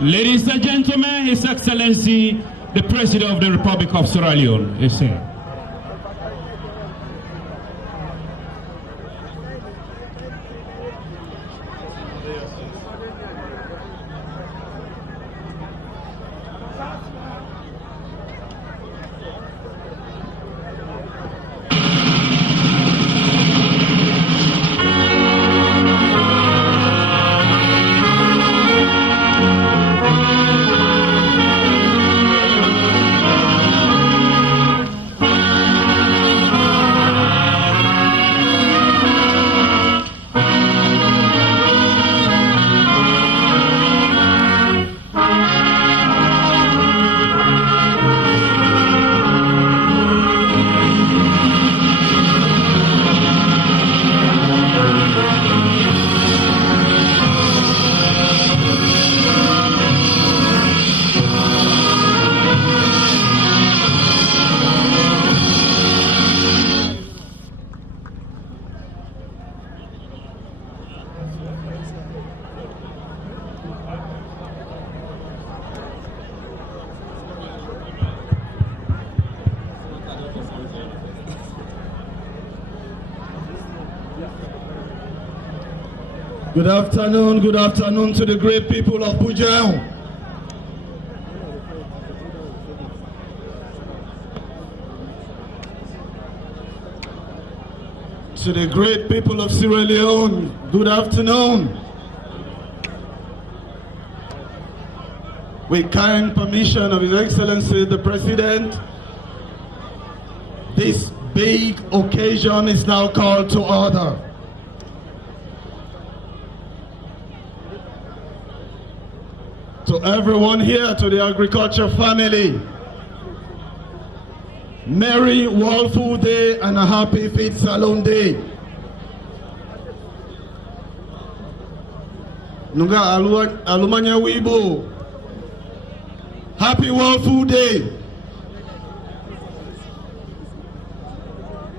Ladies and gentlemen, His Excellency, the President of the Republic of Sierra Leone is here. Good afternoon to the great people of Pujehun. To the great people of Sierra Leone, good afternoon. With kind permission of His Excellency the President, this big occasion is now called to order. To everyone here, to the agriculture family, Merry World Food Day and a happy Feed Salon Day. Nunga alumanya wibo. Happy World Food Day.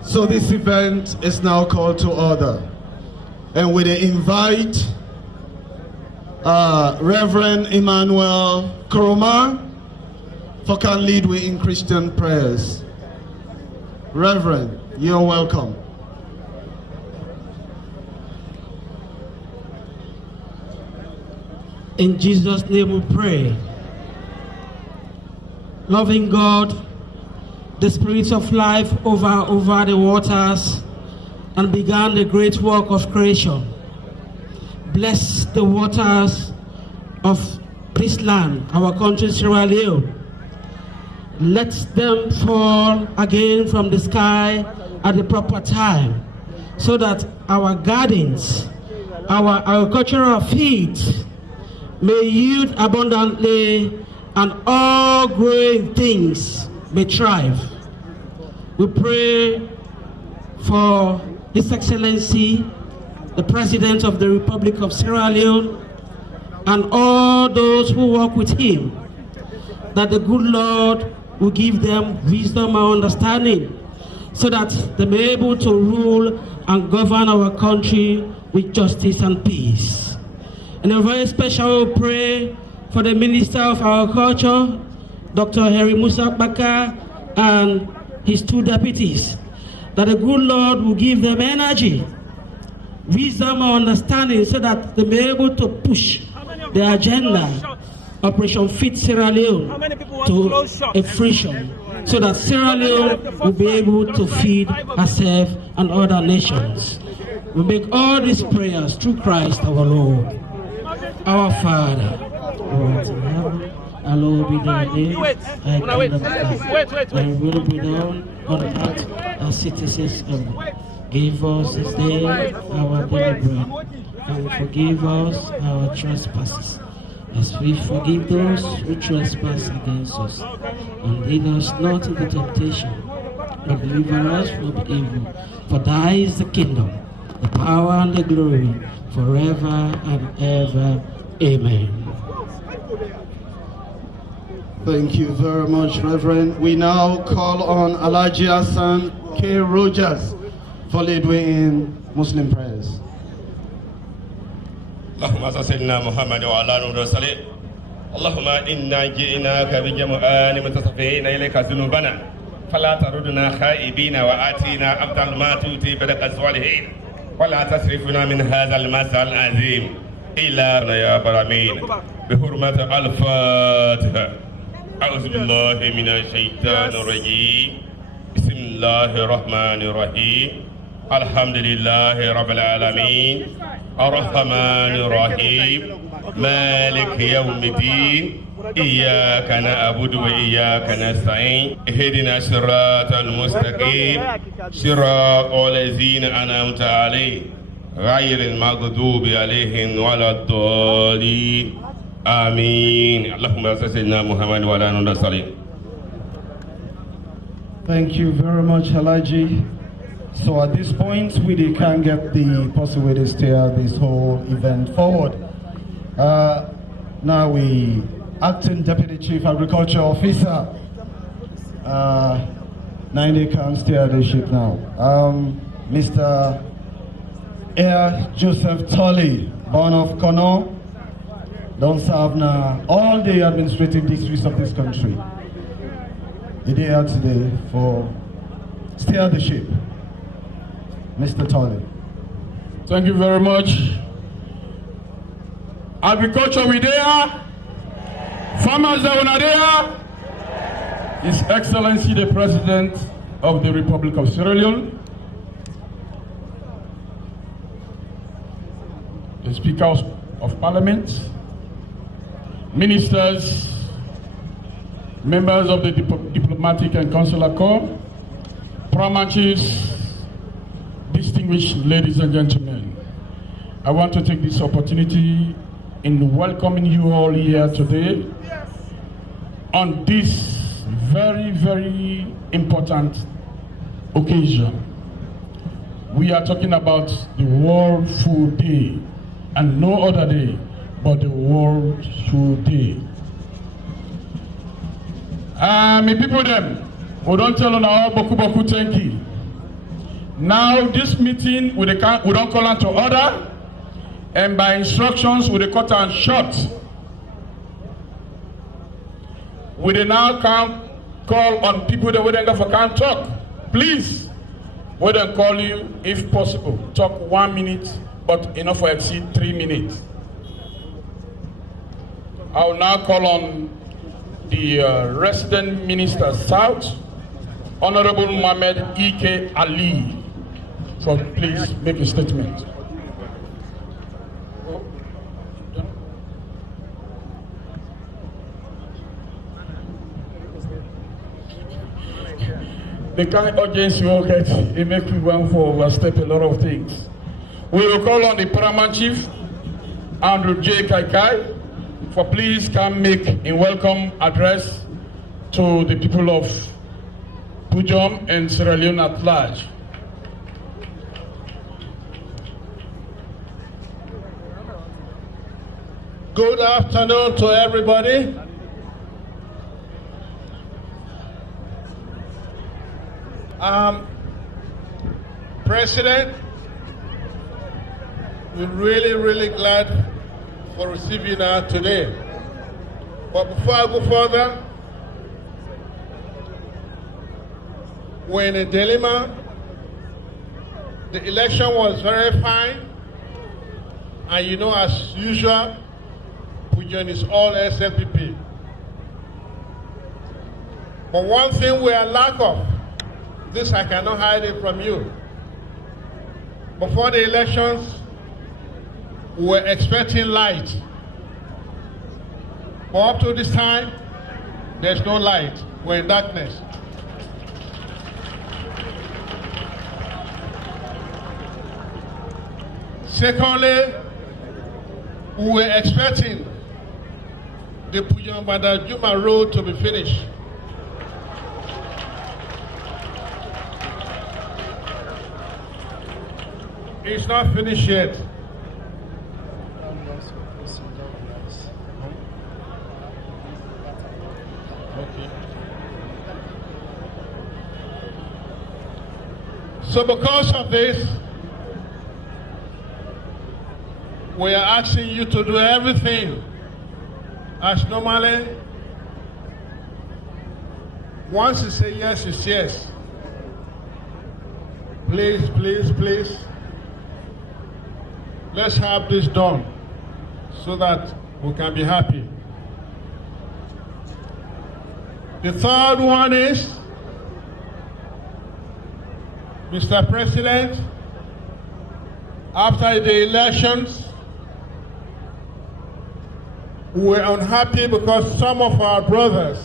So this event is now called to order. And we invite Reverend Emmanuel Koroma for can lead we in Christian prayers. Reverend, you're welcome. In Jesus' name we pray. Loving God, the Spirit of life over the waters and began the great work of creation. Bless the waters of this land, our country, Sierra Leone. Let them fall again from the sky at the proper time, so that our gardens, our agricultural fields may yield abundantly and all growing things may thrive. We pray for His Excellency, the President of the Republic of Sierra Leone, and all those who work with him, that the good Lord will give them wisdom and understanding, so that they may be able to rule and govern our country with justice and peace. And a very special prayer for the Minister of Agriculture, Dr. Harry Musa Baka, and his two deputies, that the good Lord will give them energy, wisdom and understanding, so that they may be able to push the agenda, Operation Feed Sierra Leone, to a fruition, so that Sierra Leone will be able to feed herself and other nations. We make all these prayers through Christ our Lord. Our Father, who art in heaven, hallowed be thy name, thy kingdom come, thy will be done on earth as citizens of heaven. Give us this day our daily bread, and forgive us our trespasses, as we forgive those who trespass against us. And lead us not into temptation, but deliver us from evil. For thy is the kingdom, the power, and the glory, forever and ever. Amen. Thank you very much, Reverend. We now call on Alhaji Hassan K. Rogers for leading in Muslim prayers. اللهم صل سيدنا محمد وعلى آله وسلم. اللهم إنا جئناك بجمعان متصفين إليك ذنوبنا فلا تردنا خائبين وآتينا أفضل ما تؤتي بدك الصالحين ولا تصرفنا من هذا المساء العظيم إلا يا برامين بحرمة الفاتحة. أعوذ بالله من الشيطان الرجيم. بسم الله الرحمن الرحيم. الحمد لله رب العالمين الرحمن الرحيم مالك يوم الدين إياك نعبد وإياك نستعين اهدنا الصراط المستقيم صراط الذين أنعمت عليهم غير المغضوب عليهم ولا الضالين آمين. اللهم صل سيدنا محمد وعلى آله وسلم. Thank you very much, Alhaji. So at this point, we can't get the possible way to steer this whole event forward. Now we, Acting Deputy Chief Agriculture Officer, Nainde can steer the ship now. Mr. Air Joseph Tully, born of Kono, don't serve now all the administrative districts of this country. He here today for steer the ship. Mr. Tully. Thank you very much. Agriculture we there, farmers that are there, His Excellency the President of the Republic of Sierra Leone, the Speaker of Parliament, ministers, members of the Diplomatic and Consular Corps, paramount chiefs, distinguished ladies and gentlemen, I want to take this opportunity in welcoming you all here today on this very, very important occasion. We are talking about the World Food Day, and no other day but the World Food Day. My people them, we don't tell on our boku boku thank you. Now this meeting we don't call on to order, and by instructions we cut and short. We now can't call on people that we don't can't talk. Please, we don't call you if possible. Talk 1 minute, but enough for exceed 3 minutes. I will now call on the resident minister South, Honorable Mohammed E.K. Ali. So please make a statement. The kind of urgency will get, it makes me want to overstep a lot of things. We will call on the paramount chief, Andrew J. Kaikai, for please come make a welcome address to the people of Pujehun and Sierra Leone at large. Good afternoon to everybody. President, we're really glad for receiving you now today. But before I go further, we're in a dilemma. The election was very fine, and you know, as usual, Pujehun is all SLPP. But one thing we are lack of, this I cannot hide it from you. Before the elections, we were expecting light. But up to this time, there's no light. We're in darkness. Secondly, we were expecting the Pujehun road to be finished. It's not finished yet. Okay. So because of this, we are asking you to do everything as normally. Once you say yes, it's yes. Please, please, please. Let's have this done so that we can be happy. The third one is, Mr. President, after the elections, we were unhappy because some of our brothers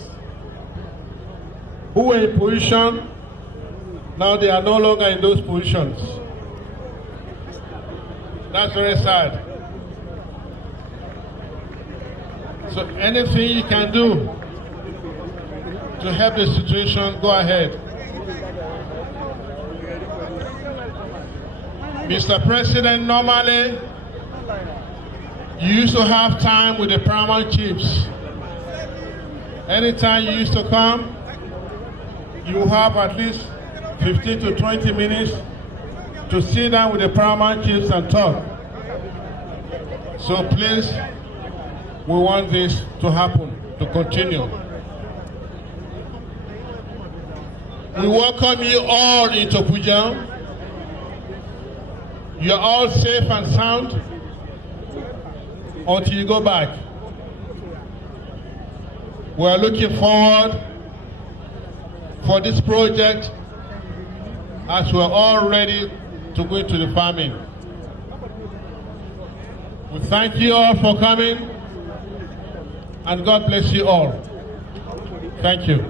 who were in position, now they are no longer in those positions. That's very sad. So anything you can do to help the situation, go ahead. Mr. President, normally you used to have time with the paramount chiefs. Anytime you used to come, you have at least 15 to 20 minutes to sit down with the paramount chiefs and talk. So please, we want this to happen, to continue. We welcome you all into Pujehun. You're all safe and sound until you go back. We're looking forward for this project as we're all ready to go into the farming. We thank you all for coming, and God bless you all. Thank you.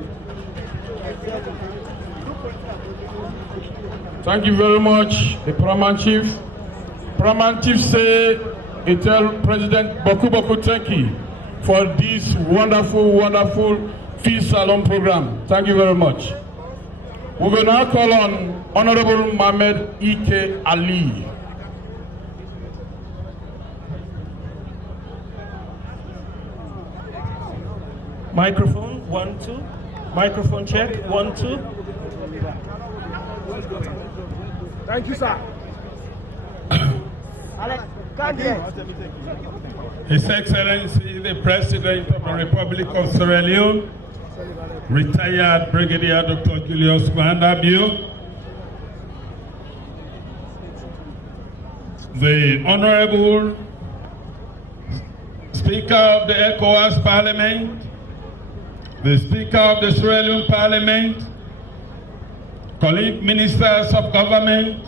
Thank you very much, the Paramount Chief. Paramount Chief say, he tell President Boku thank you for this wonderful, wonderful Feast Salon program. Thank you very much. We will now call on Honorable Mohamed Ike Ali. Microphone, 1, 2. Microphone check, 1, 2. Thank you, sir. His Excellency, the President of the Republic of Sierra Leone, retired Brigadier Dr. Julius Mahandabio, the Honorable Speaker of the ECOWAS Parliament, the Speaker of the Sierra Leone Parliament, colleague ministers of government,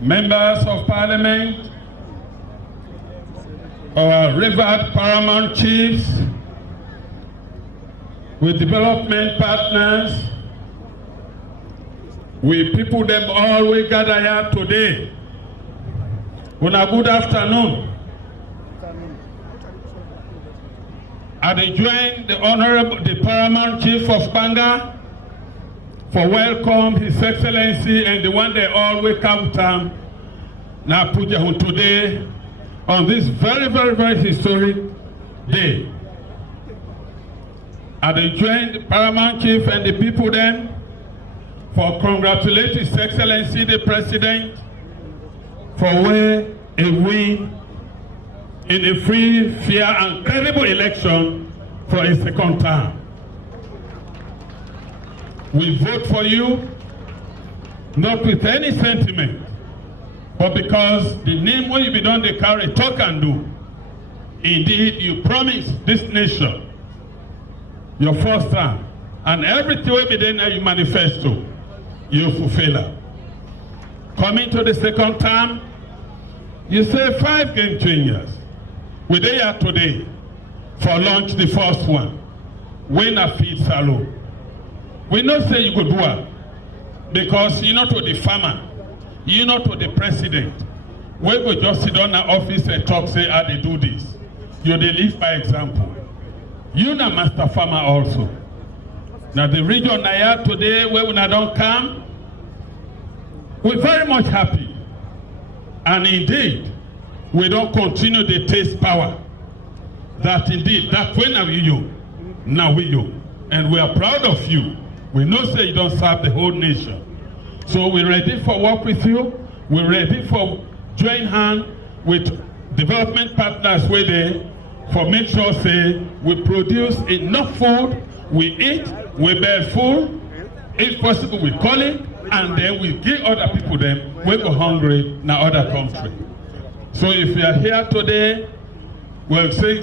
members of parliament, our revered paramount chiefs, with development partners, we people them all we gather here today. Una good afternoon. I join the Honorable, the Paramount Chief of Banga for welcome His Excellency and the one they always come to now Pujehun today on this very, very, very historic day. I join the Paramount Chief and the people then for congratulate His Excellency the President for where a win in a free, fair and credible election for a second term. We vote for you, not with any sentiment, but because the name when you be done, they carry talk and do. Indeed, you promise this nation your first term, and everything will be there you manifesto, you fulfill it. Coming to the second term, you say 5 game changers. We're there today. for launch the first one. When a feed salon. We not say you go do it because you not to the farmer, you not to the president. We go just sit down in the office and talk, say how they do this. You they live by example. You na master farmer also. Now the region I have today where we don't come, we're very much happy. And indeed, we don't continue the taste power. That indeed, that when are you, now we you. And we are proud of you. We know say you don't serve the whole nation. So we're ready for work with you. We're ready for join hand with development partners where they for make sure say we produce enough food, we eat, we bear food, if possible we call it, and then we give other people them we go hungry in other country. So if you are here today, we'll say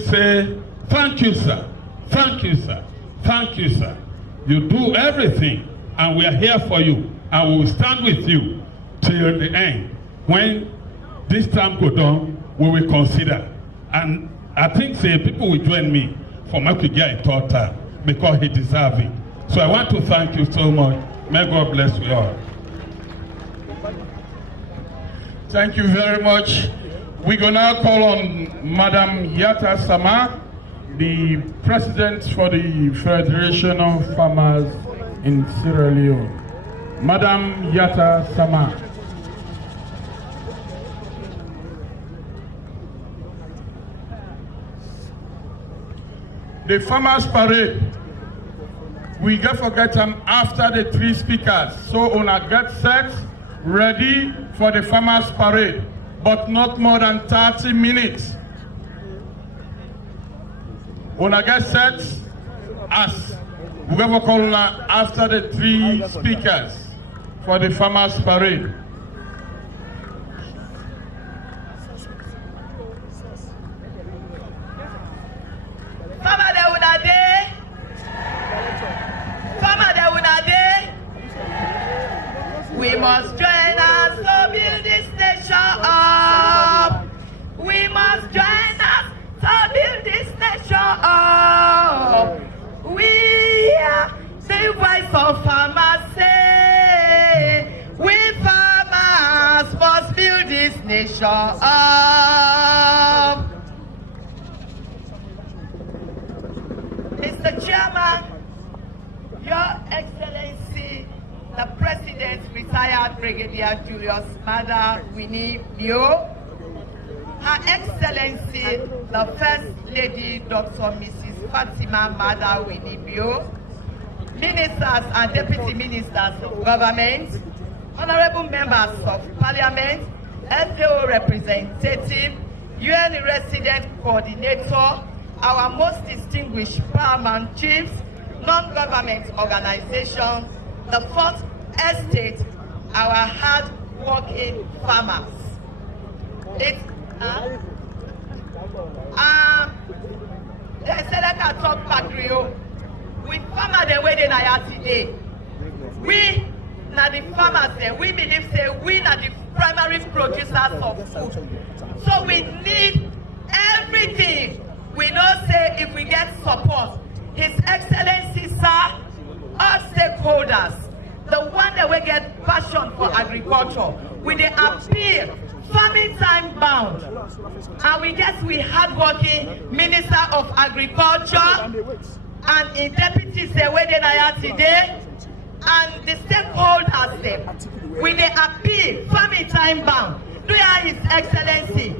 thank you, sir. Thank you, sir. Thank you, sir. You do everything, and we are here for you, and we will stand with you till the end. When this time goes down, we will consider. And I think say people will join me for Michael get a third time because he deserves it. So I want to thank you so much. May God bless you all. Thank you very much. We're going to call on Madam Yata Sama, the President for the Federation of Farmers in Sierra Leone. Madam Yata Sama. The Farmers Parade, we get forget them after the three speakers. So una get set, ready for the Farmers Parade, but not more than 30 minutes. Una get set as we ever call una after the three speakers for the Farmers Parade. We must join us to build this nation up. We must join us to build this nation up. We are the voice of farmers say, we farmers must build this nation up. Mr. Chairman, Your Excellency, the President, retired Brigadier Julius Mada Winnie Bio, Her Excellency, the First Lady, Dr. Mrs. Fatima Mada Winnie Bio, Ministers and Deputy Ministers of Government, Honorable Members of Parliament, FAO Representative, UN Resident Coordinator, our most distinguished paramount chiefs, non-government organizations, the Fourth Estate, our hard-working farmers. They said that I talk back Rio. We farmers the way they are today. We now the farmers there. We believe say we are the primary producers of food. So we need everything. We know say if we get support, His Excellency Sir, all stakeholders, the one that will get passion for agriculture, with the appeal, farming time bound, and we get we hardworking Minister of Agriculture and in deputies the way they are today, and the stakeholders them, with the appeal, farming time bound, do you have His Excellency,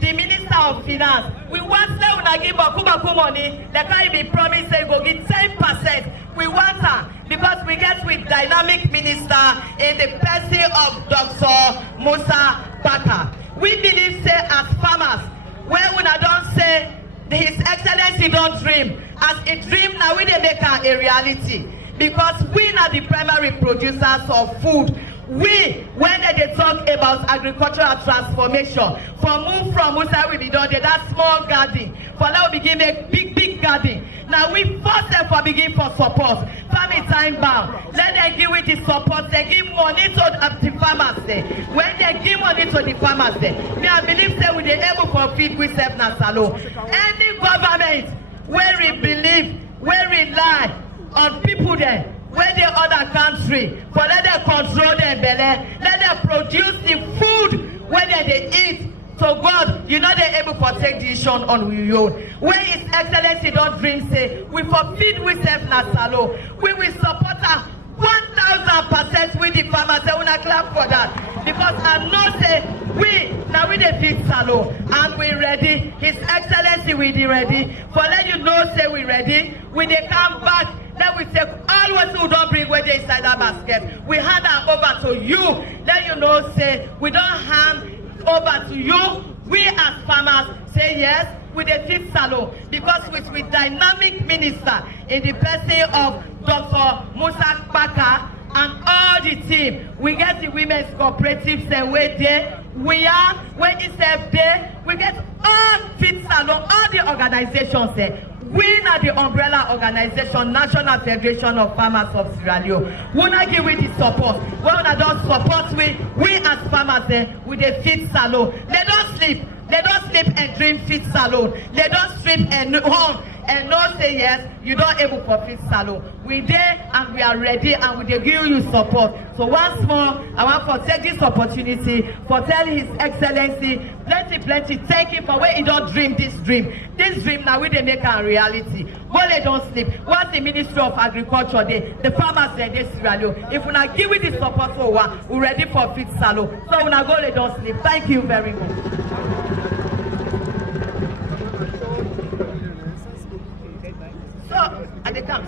the Minister of Finance, we want to give Baku money, the kind be promised say go give 10%. We want her because we get with dynamic minister in the person of Dr. Musa Baka. We believe say as farmers, when we don't say His Excellency don't dream, as a dream now we they make a reality. Because we are the primary producers of food. We, when they talk about agricultural transformation, for move from Musa we be done that small garden, for now we begin a big garden. Now we force them for begin for support. Farming time bound. Let them give with the support. They give money to the farmers there. When they give money to the farmers there, me I believe they will be able to feed with self Nasalo. Any government where we believe, where we rely on people there, where the other country, for let them control them belly, let them produce the food where they eat. So God, you know they're able to take decision on your own. Where His Excellency don't dream say, we forbid we self Nasalo. We will support her 1000% with the farmers. I wanna clap for that. Because I know say we now we the feed Salo and we ready. His Excellency we the ready. For let you know say we ready. When they come back, then we take all what who don't bring where they inside that basket. We hand her over to you. Let you know say we don't hand over to you. We as farmers say yes with the feed Salo because with dynamic minister in the person of Dr. Musa Baka and all the team, we get the women's cooperatives and where there we are, where it's there, we get all feed Salo, all the organizations there. We are the umbrella organization, National Federation of Farmers of Sierra Leone. We not give with the support. When we don't support, we as farmers there, with the feed Salo. They don't sleep. They don't sleep and dream feed Salo. They don't sleep and home and not say yes, you don't able for feed Salo. We there and we are ready and we dey give you support. So once more, I want to take this opportunity for tell His Excellency plenty thank you for where he don't dream this dream. This dream now we dey make a reality. When they don't sleep, once the Ministry of Agriculture the farmers they Sierra Leone. If we not give you this support for one, we ready for feed Salo. So we not go they don't sleep. Thank you very much.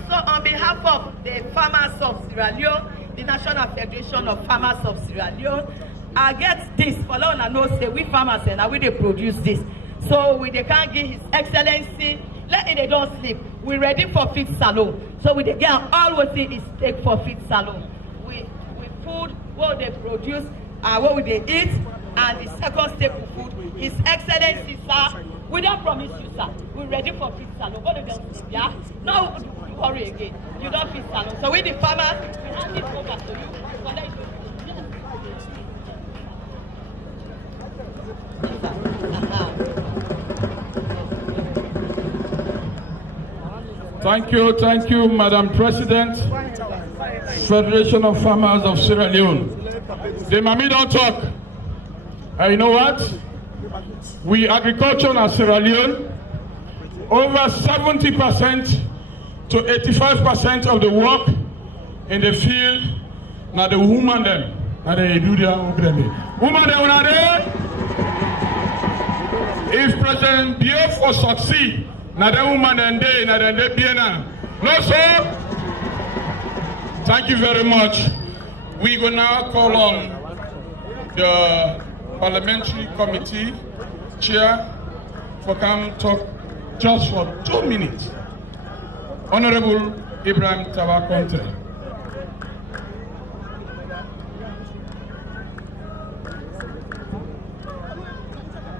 So on behalf of the farmers of Sierra Leone, the National Federation of Farmers of Sierra Leone, I get this for long and know say we farmers and now we they produce this. So they can't give His Excellency, let it they don't sleep. We ready for feed Salo. So we get all what it is take for feed Salo. We food what they produce, what we they eat, and the second staple food. His Excellency, sir, we don't promise you, sir. We're ready for feed Salo. What do they sleep, yeah? No, you worry again. You don't feed Salo. So we the farmers, we hand it over to you. So let you. Thank you, Madam President, Federation of Farmers of Sierra Leone. The Mami don't talk. And you know what? We agriculture in Sierra Leone, over 70% to 85% of the work in the field, now the woman them, now they do their own woman them are there. If President Biafra will succeed, now the woman and they, now they be now. No, sir. Thank you very much. We will now call on the Parliamentary Committee Chair for come talk just for 2 minutes. Honorable Ibrahim Tawakonte.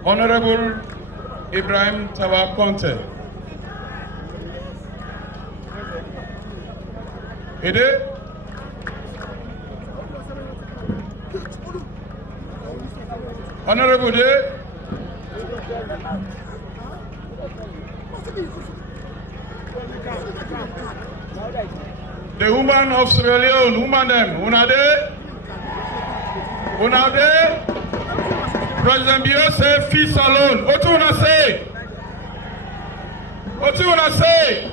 Honorable Ibrahim Tawakonte. Ede? Honorable Day. The woman of Sierra Leone, woman them, una there? Una there? President Biafra say feast alone. What do you wanna say? What do you wanna say?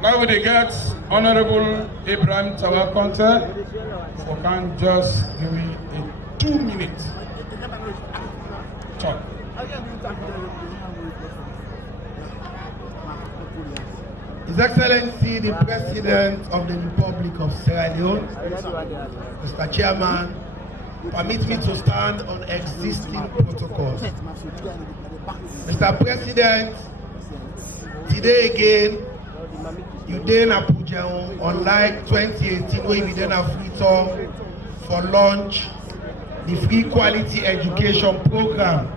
Now we get Honorable Ibrahim Tawakonte for can just give me a 2 minutes talk. His Excellency, the President of the Republic of Sierra Leone, Mr. Chairman, permit me to stand on existing protocols. Mr. President, today again, you did a Pujehun, unlike 2018 where we did a free tour for launch the free quality education program.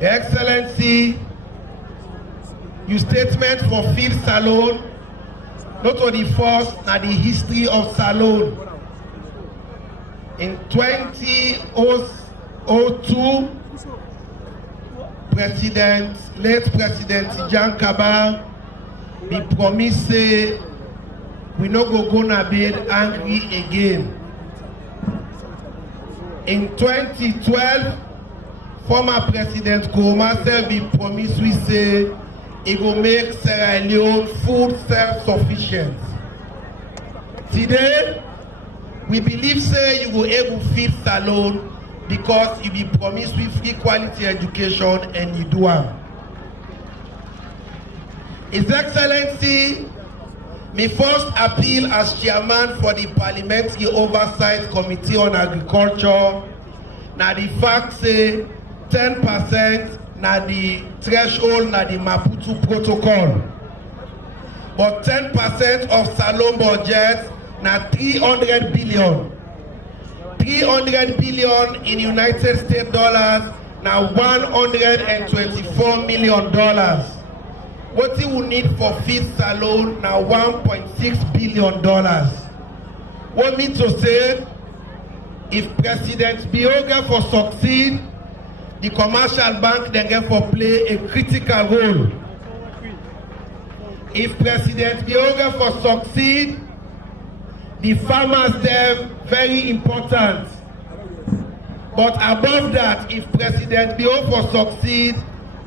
Your Excellency, your statement for field Salone, not only first, na the history of Salone. In 2002, late President Jan Kabal, he promised say we no go na bed angry again. In 2012, former President Nkrumah said he promised we say he will make Sierra Leone food self-sufficient. Today, we believe say you will able to feed Salone because you be promised with free quality education and you do am. His Excellency, my first appeal as chairman for the Parliamentary Oversight Committee on Agriculture, na the fact say 10% na the threshold na the Maputo Protocol. But 10% of Salone budget na 300 billion. 300 billion in United States dollars na $124 million. What he will need for feed Salone na $1.6 billion. What mean to say, if President Bioga for succeed, the commercial bank then get for play a critical role. If President Bioga for succeed, the farmers them very important. But above that, if President Bioga for succeed,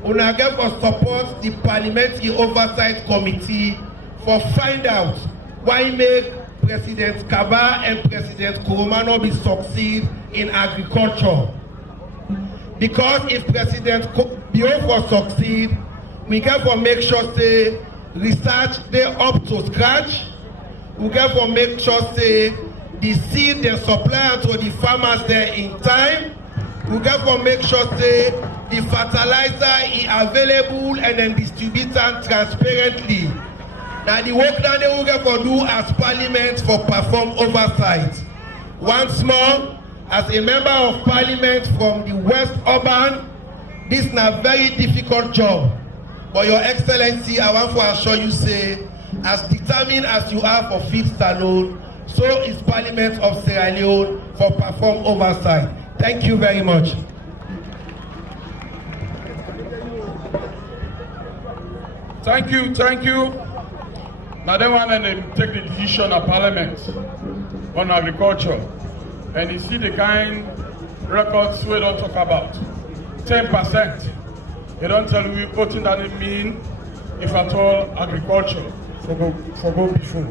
una get for support the Parliamentary Oversight Committee for find out why make President Kaba and President Nkrumah not be succeed in agriculture. Because if President Bioga for succeed, we get for make sure say research they up to scratch. We get for make sure say the seed they supply to the farmers there in time. We get for make sure say the fertilizer is available and then distributed transparently. Now the work that they will get for do as Parliament for perform oversight. Once more, as a member of Parliament from the West Urban, this is a very difficult job. But Your Excellency, I want to assure you say, as determined as you are for feed Salone, so is Parliament of Sierra Leone for perform oversight. Thank you very much. Thank you. Now they want to take the decision of Parliament on agriculture. And you see the kind records we don't talk about. 10%. They don't tell you what that it mean if at all agriculture for go before.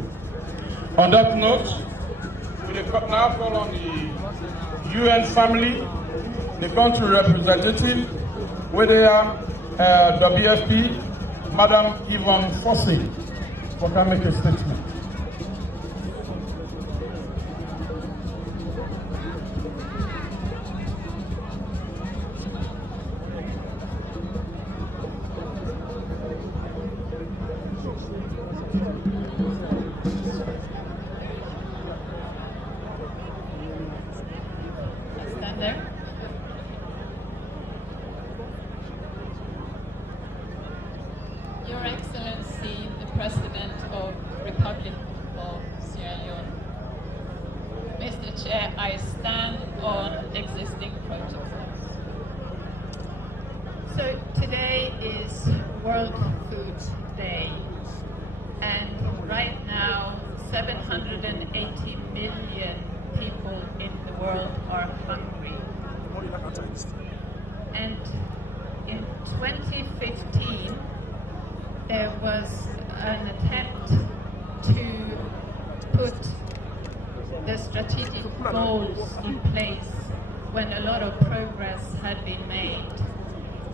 On that note, we now call on the UN family, the country representative, where they are WFP, Madam Yvonne Fossey, for can make a statement. Your Excellency, the President of the Republic of Sierra Leone. Mr. Chair, I stand on existing protocols. So today is World Food Day, and right now 780 million people in the world are hungry. And in 2015, there was an attempt to put the strategic goals in place when a lot of progress had been made.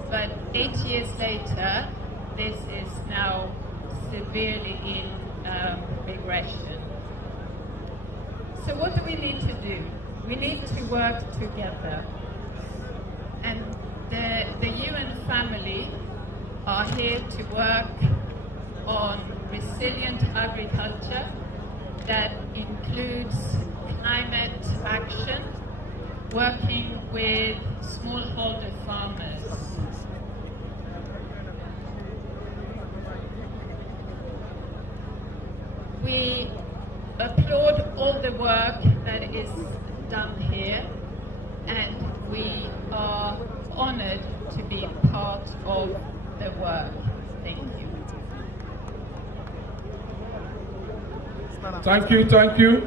But 8 years later, this is now severely in regression. So what do we need to do? We need to work together. And the UN family are here to work on resilient agriculture that includes climate action, working with smallholder farmers. We applaud all the work that is done here, and we are honored to be part of the work. Thank you. Thank you, thank you.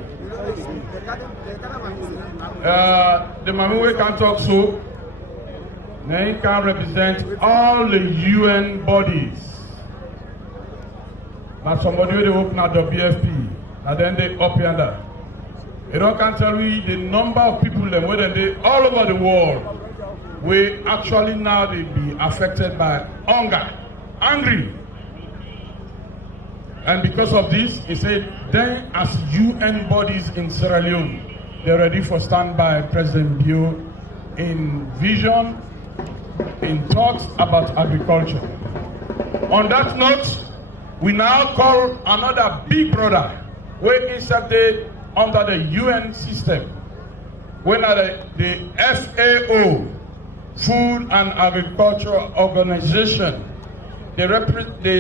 The Mamiwe can talk so. They can represent all the UN bodies. Now somebody will open at the BFP, and then they up yonder. You don't can tell me the number of people them whether they all over the world will actually now they be affected by hunger, angry. And because of this, he said, then as UN bodies in Sierra Leone, they're ready for standby President Bio in vision, in talks about agriculture. On that note, we now call another big brother, we inserted under the UN system, when the FAO, Food and Agriculture Organization, the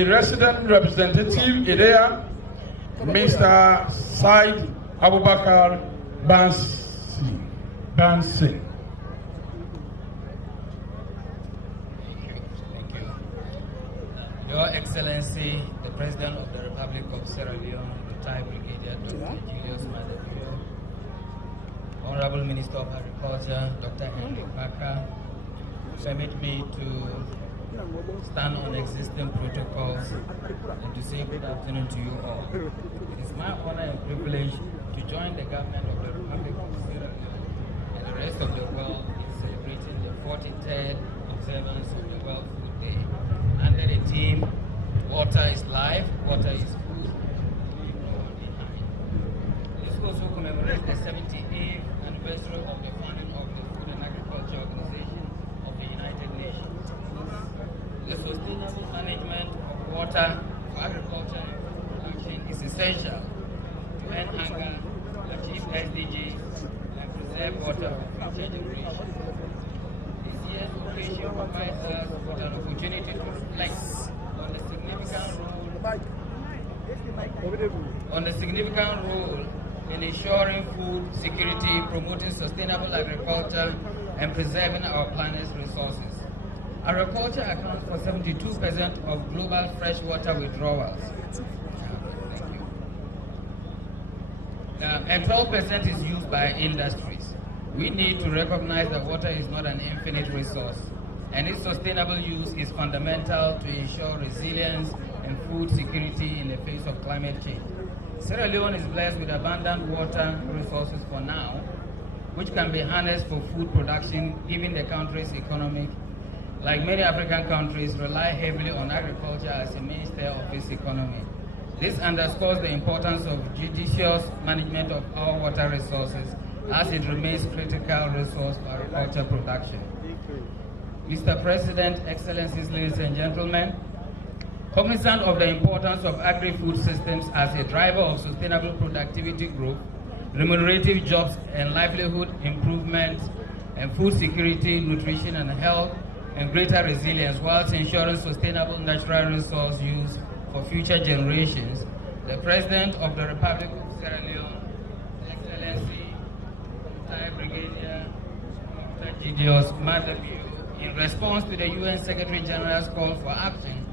resident representative there, Mr. Said Abubakar Bansi. Thank you. Your Excellency, the President of the Republic of Sierra Leone, retired Brigadier Dr. Julius Madabio, Honorable Minister of Agriculture, Dr. Henry Parker, permit me to stand on existing protocols and to say good afternoon to you all. It is my honor and privilege to join the government of the Republic of Sierra Leone and the rest of the world in celebrating the 43rd observance of the World Food Day under the theme, Water is Life, Water is Food. This also commemorates the 78th anniversary of the founding of the Food and Agriculture Organization of the United Nations. The sustainable management of water for agriculture and food production is essential to end hunger, achieve SDGs, and preserve water for future generations. This year's occasion provides us with an opportunity to reflect on the significant role in ensuring food security, promoting sustainable agriculture, and preserving our planet's resources. Agriculture accounts for 72% of global freshwater withdrawals. And 12% is used by industries. We need to recognize that water is not an infinite resource, and its sustainable use is fundamental to ensure resilience and food security in the face of climate change. Sierra Leone is blessed with abundant water resources for now, which can be harnessed for food production, given the country's economic, like many African countries, rely heavily on agriculture as a mainstay of its economy. This underscores the importance of judicious management of our water resources, as it remains a critical resource for agriculture production. Mr. President, Excellencies, ladies and gentlemen, cognizant of the importance of agri-food systems as a driver of sustainable productivity growth, remunerative jobs and livelihood improvement, and food security, nutrition and health, and greater resilience, whilst ensuring sustainable natural resource use for future generations, the President of the Republic of Sierra Leone, Excellency, retired Brigadier Dr. Julius Madabio, in response to the UN Secretary General's call for action,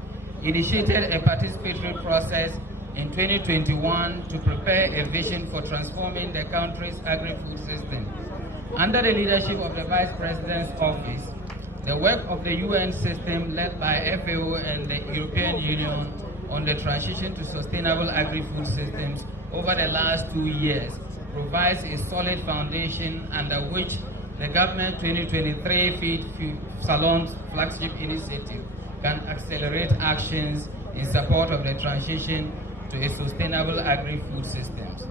initiated a participatory process in 2021 to prepare a vision for transforming the country's agri-food system. Under the leadership of the Vice President's office, the work of the UN system led by FAO and the European Union on the transition to sustainable agri-food systems over the last 2 years provides a solid foundation under which the government 2023 Feed Salon's flagship initiative can accelerate actions in support of the transition to a sustainable agri-food systems.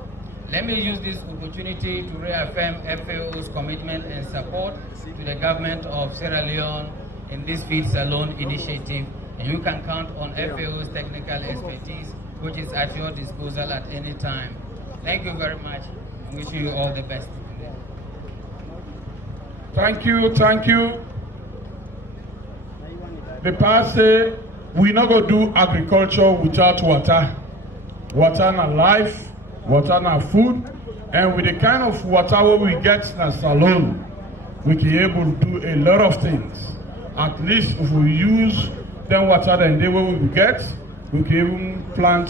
Let me use this opportunity to reaffirm FAO's commitment and support to the government of Sierra Leone in this Feed Salon initiative, and you can count on FAO's technical expertise, which is at your disposal at any time. Thank you very much. I wish you all the best. Thank you, thank you. The past say we not go do agriculture without water. Water na life, water na food, and with the kind of water we get in a salon, we can able to do a lot of things. At least if we use them water and the way we get, we can even plant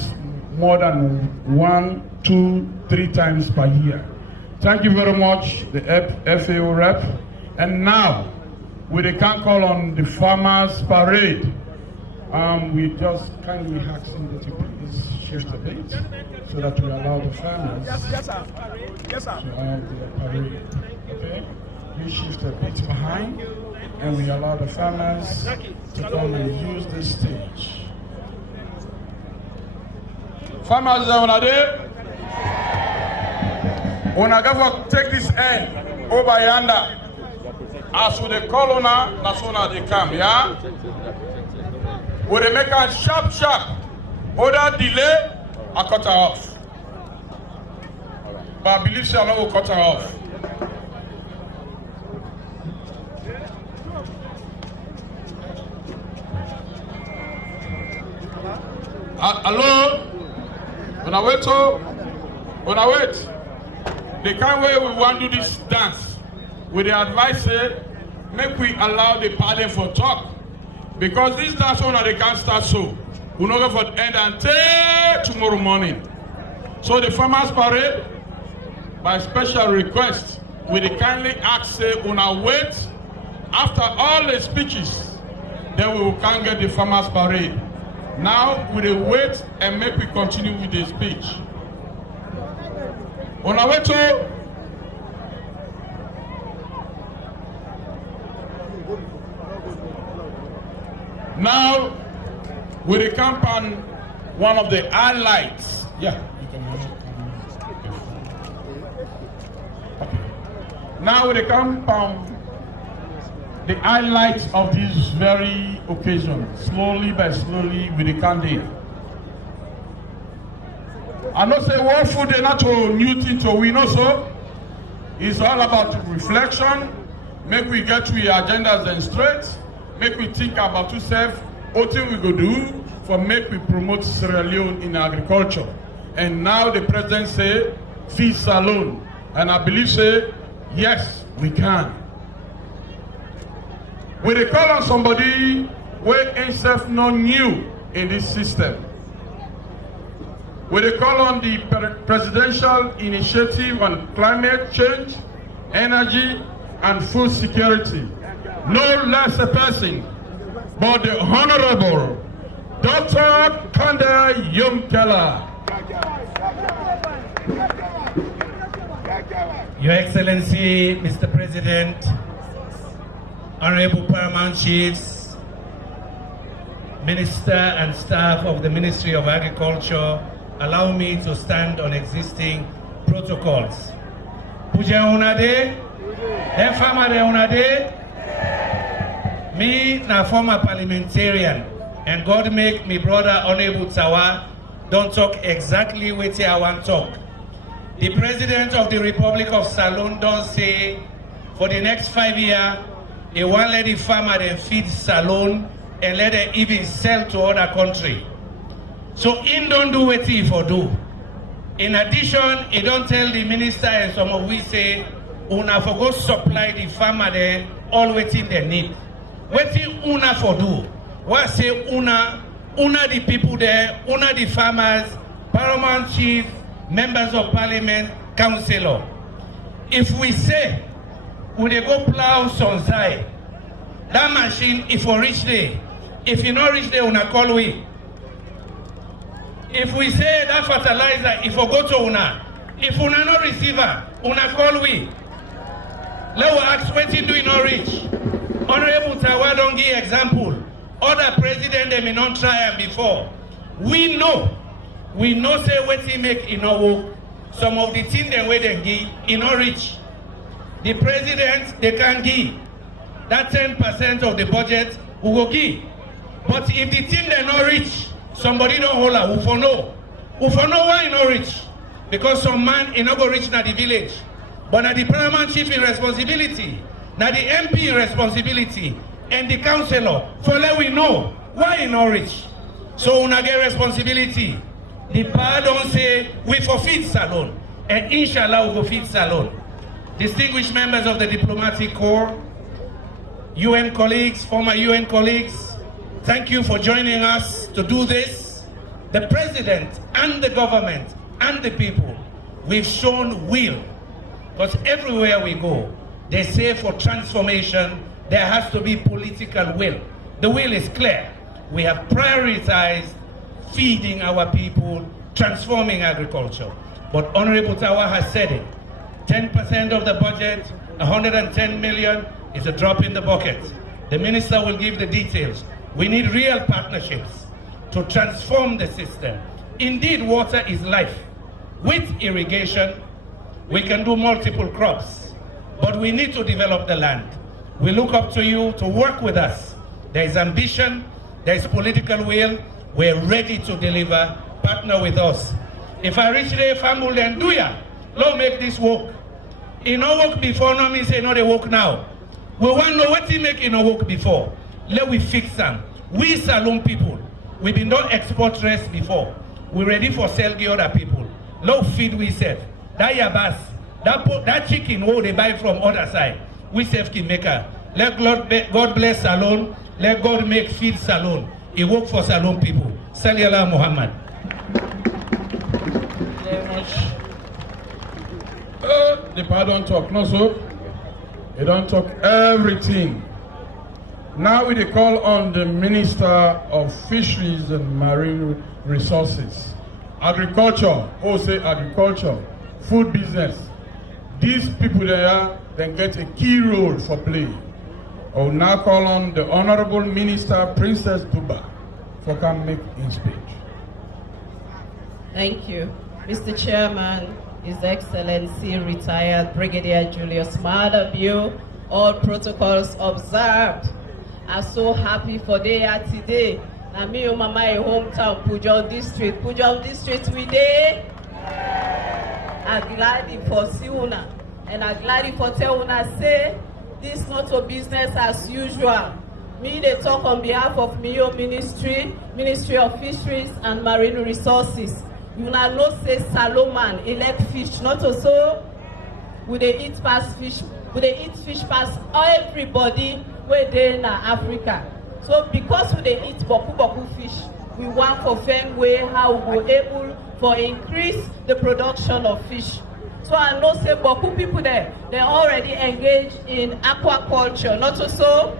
more than 1, 2, 3 times per year. Thank you very much, the FAO rep. And now, we can call on the farmers parade. We just kindly ask them that you please shift a bit so that we allow the farmers to have the parade. Okay? You shift a bit behind and we allow the farmers to come and use the stage. Farmers, when are there? When I go take this end over yonder, as with the colonna, that's when they come, yeah? When they make a sharp, other delay, I cut her off. But I believe she will cut her off. Hello? When I wait, the kind way we want to do this dance, with the advice say, make we allow the parliament for talk. Because this dance one they can't start so. We're not going for the end until tomorrow morning. So the farmers parade, by special request, we kindly ask say, una wait, after all the speeches, then we can get the farmers parade. Now we wait and make we continue with the speech. Una wait to now, we camp on one of the highlights. Yeah. Okay. Now, we camp on the highlights of this very occasion. Slowly by slowly, we can do. I know say one food is not a new thing to win also. It's all about reflection. Make we get to the agendas and straight. Make we think about ourselves, what thing we go do for make we promote Sierra Leone in agriculture. And now the president say, feed Salone. And I believe say, yes, we can. We call on somebody where himself not new in this system. We call on the presidential initiative on climate change, energy, and food security. No less a person, but the Honorable Dr. Kanda Yumkela. Your Excellency, Mr. President, Honorable Paramount Chiefs, Minister and staff of the Ministry of Agriculture, allow me to stand on existing protocols. Pujehun ade, farmer de unade. Me, na former parliamentarian, and God make me brother Honorable Tawa don't talk exactly what I want to talk. The President of the Republic of Salone don't say for the next 5 years, they want let the farmer then feed Salone and let them even sell to other country. So he don't do what he for do. In addition, he don't tell the minister and some of we say, una for go supply the farmer there all waiting they need. Wetin una for do? What say una the people there, una the farmers, paramount chief, members of parliament, councillor. If we say, we dey go plow Sonzai, that machine, if we reach there, if you not reach there, una call we. If we say that fertilizer, if we go to una, if una not receiver, una call we. Let us ask wetin do you not reach. Honorable Tawa don't give example. Other president they may not try and before. We know say wetin make it not work. Some of the things they way they give, it not reach. The president they can give that 10% of the budget we will give. But if the thing they not reach, somebody don't hold her. Who for know why it not reach? Because some man it not go reach na the village. But na the paramount chief in responsibility. Now the MP responsibility and the councillor for let we know why he not rich. So una get responsibility. The power don't say we forfeit Salone and inshallah we forfeit Salone. Distinguished members of the diplomatic corps, UN colleagues, former UN colleagues, thank you for joining us to do this. The president and the government and the people, we've shown will. Because everywhere we go, they say for transformation, there has to be political will. The will is clear. We have prioritized feeding our people, transforming agriculture. But Honorable Tawa has said it. 10% of the budget, 110 million, is a drop in the bucket. The minister will give the details. We need real partnerships to transform the system. Indeed, water is life. With irrigation, we can do multiple crops, but we need to develop the land. We look up to you to work with us. There is ambition, there is political will, we're ready to deliver. Partner with us. If I reach the family, then do ya. Lord, make this work. It no work before, no mean say no they work now. We want to know what it make it no work before. Let we fix them. We Salone people, we've been done export rest before. We're ready for sell the other people. Lord, feed we save. That yabas, that chicken what they buy from other side. We save can maker. Let God bless Salone. Let God make feed Salone. It work for Salone people. Sallallahu Muhammad. Very much. The pardon talk, no so. They don't talk everything. Now we call on the Minister of Fisheries and Marine Resources, Agriculture, say agriculture, food business. These people there, then get a key role for play. I will now call on the Honorable Minister, Princess Duba, for come make his speech. Thank you. Mr. Chairman, His Excellency, retired Brigadier Julius Madabio, all protocols observed. I'm so happy for day today. And me and my hometown, Pujehun district. Pujehun district, we there. I'm glad for see una. And I'm glad for tell una say, this not a business as usual. Me, they talk on behalf of Mio Ministry, Ministry of Fisheries and Marine Resources. You know say Salomon elect fish, not also. Would they eat past fish? Would they eat fish past everybody where they in Africa? So because we they eat boku fish, we want for find way how we go able for increase the production of fish. So I know say boku people there, they already engaged in aquaculture, not so.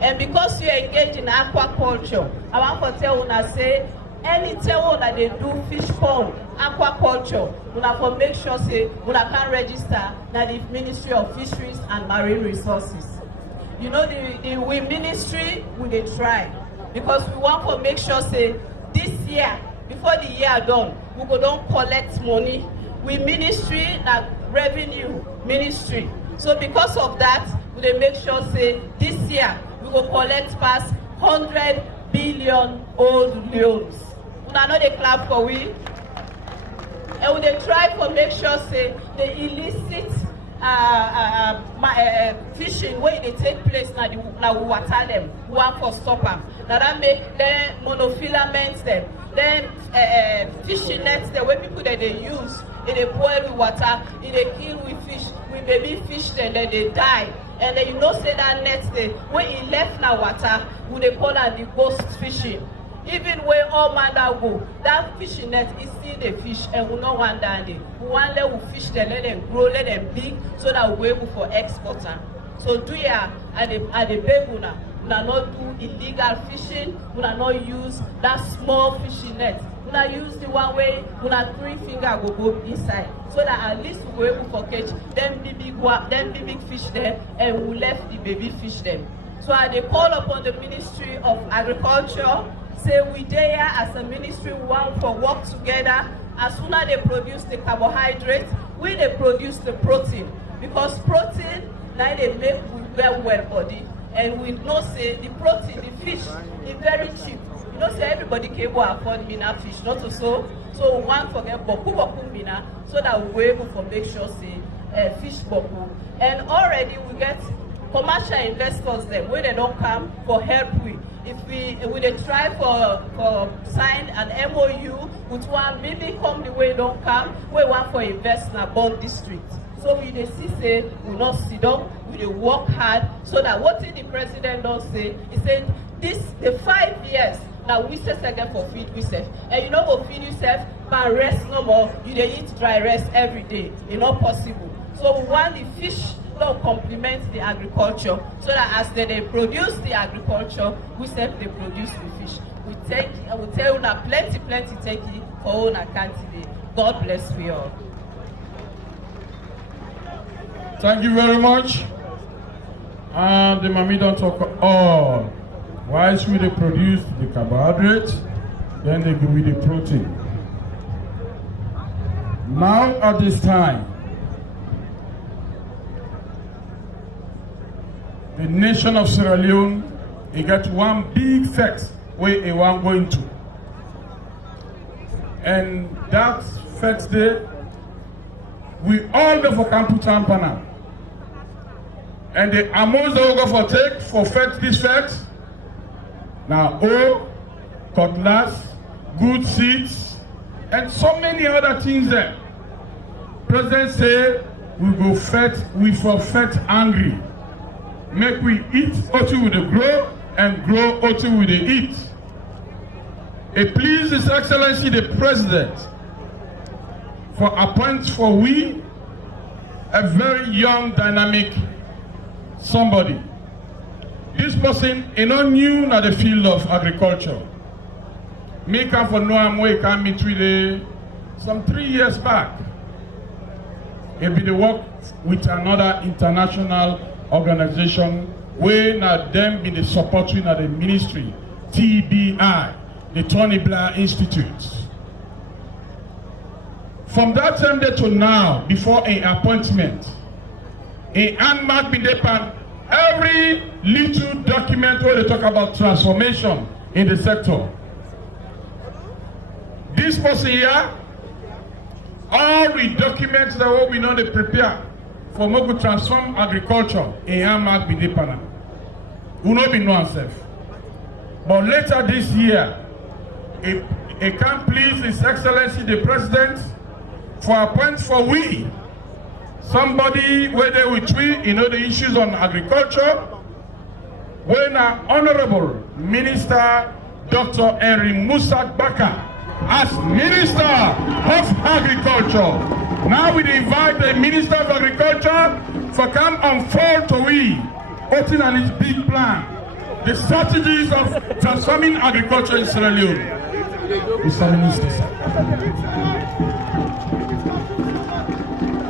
And because you engage in aquaculture, I want to tell una say anytime that they do fish pond, aquaculture, we have to make sure say we can register that the Ministry of Fisheries and Marine Resources. You know the we ministry we dey try because we want to make sure say this year before the year done we go don collect money. We ministry na revenue ministry. So because of that we dey make sure say this year we go collect past 100 billion old loans. Una know they clap for we. And we dey try to make sure say the illicit fishing where they take place now we water them, we want for stop them. Now that make them monofilaments them, then fishing nets the way people that they use, they boil with water, they kill with fish, with baby fish then they die. And then you know say that net day when it left now water, we they call it the ghost fishing. Even when all man that go, that fishing net is still the fish and we not want that day. We want let we fish them, let them grow, let them big, so that we're able for export. So do ya at the big una not do illegal fishing, una not use that small fishing net. Una use the one way una 3 finger go inside. So that at least we're able for catch them big fish there and we left the baby fish them. So I they call upon the Ministry of Agriculture. Say we there as a ministry we want for work together. As soon as they produce the carbohydrate, we they produce the protein. Because protein, now they make we very well body. And we know say the protein, the fish, is very cheap. You know say everybody can afford mina fish, not so. So we want to get boku mina so that we're able to make sure say fish boku. And already we get commercial investors there where they don't come for help with. If we try for sign an MOU with one maybe company where don't come, we want for invest in a bond district. So we dey see say we not sit down, we dey work hard so that what the president don say, he said the 5 years na we say second for feed we sef, and you no go feed yourself but rest no more, you dey eat dry rest every day, e not possible. So we want the fish to complement the agriculture so that as they produce the agriculture, we sef dey produce the fish. We thank you, I will tell you now plenty thank you for all our today. God bless you all. Thank you very much. And the mommy don't talk all. Why should they produce the carbohydrate? Then they give you the protein. Now at this time, the nation of Sierra Leone, it got one big fete where it was going to. And that fete day, we all go for Camp Tampana. And the amounts that we go for take for fete this fete, now cutlass, good seats, and so many other things there. President say we go fete, we for fete angry. Make we eat until we grow and grow until we eat. It please His Excellency the President for appoint for we a very young, dynamic somebody. This person is not new in the field of agriculture. Me come for Noam where he can meet with some 3 years back. He be the work with another international organization where now them be the supporting of the ministry, TBI, the Tony Blair Institute. From that time day to now, before an appointment, a handmark be depend every little document where they talk about transformation in the sector. This person here, all the documents that what we know they prepare for Mogu transform agriculture in handmark be depend. We not be know ourselves. But later this year, it can please His Excellency the President for appoint for we somebody where they will treat the issues on agriculture, when our Honorable Minister Dr. Henry Musa Baka as Minister of Agriculture. Now we invite the Minister of Agriculture for come unfold to we, putting on his big plan, the strategies of transforming agriculture in Sierra Leone. Mr. Minister,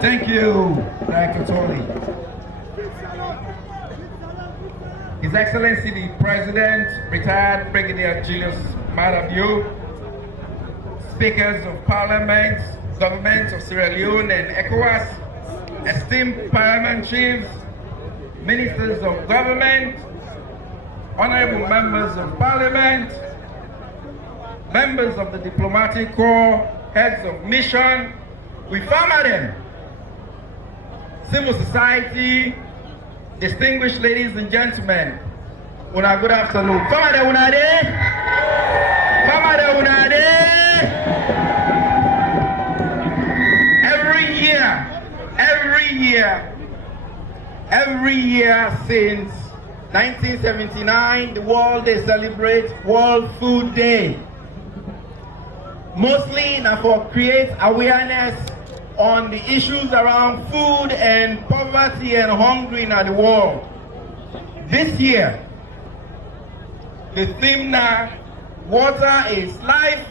Thank you, Director Tony. His Excellency the President, retired Brigadier Julius Madam, Speakers of Parliament, Government of Sierra Leone and ECOWAS, esteemed Parliament Chiefs, Ministers of Government, Honorable Members of Parliament, members of the Diplomatic Corps, heads of mission, we farmer them, civil society, distinguished ladies and gentlemen, una good afternoon. Farmer de una de, farmer de una de. Every year since 1979, the world they celebrate World Food Day. Mostly now for create awareness on the issues around food and poverty and hunger in the world. This year, the theme now, water is life,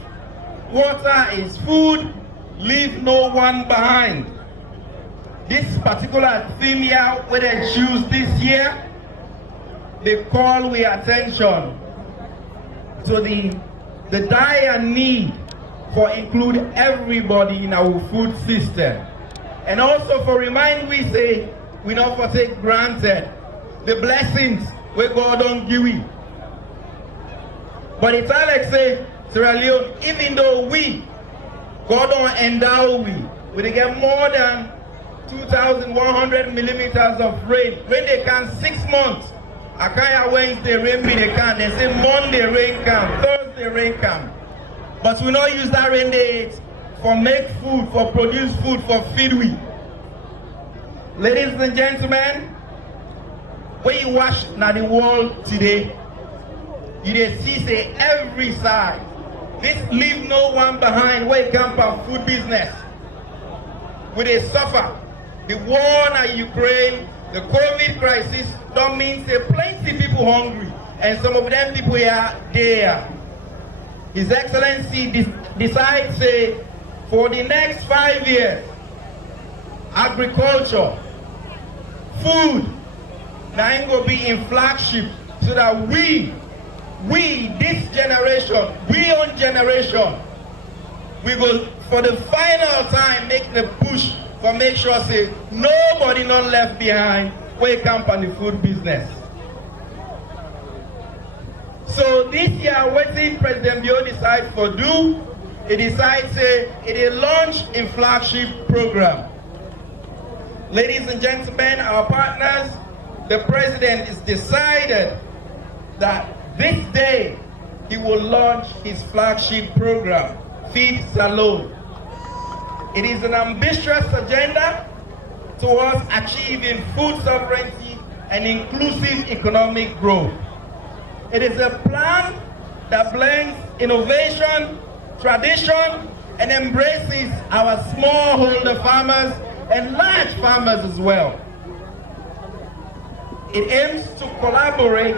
water is food, leave no one behind. This particular theme here, where they choose this year, they call we attention to the dire need for include everybody in our food system. And also for remind we say, we not for take granted the blessings we God don't give we. But it's like say, Sierra Leone, even though God don't endow we get more than 2,100 millimeters of rain. When they can 6 months, Akaya Wednesday rain be they can. They say Monday rain come, Thursday rain come. But we not use that rain day for make food, for produce food, for feed we. Ladies and gentlemen, when you watch now the world today, you dey see say every side, this leave no one behind when it comes to food business. We dey suffer. The war in Ukraine, the COVID crisis, don't mean say plenty people hungry, and some of them people are there. His Excellency decides say for the next 5 years, agriculture, food, now it will be in flagship so that we, this generation, we own generation, we will for the final time make the push for make sure say nobody not left behind when it comes on the food business. So this year, what President Bio decide for do, he decides say it launch a flagship program. Ladies and gentlemen, our partners, the president is decided that this day he will launch his flagship program, Feed Salone. It is an ambitious agenda towards achieving food sovereignty and inclusive economic growth. It is a plan that blends innovation, tradition, and embraces our smallholder farmers and large farmers as well. It aims to collaborate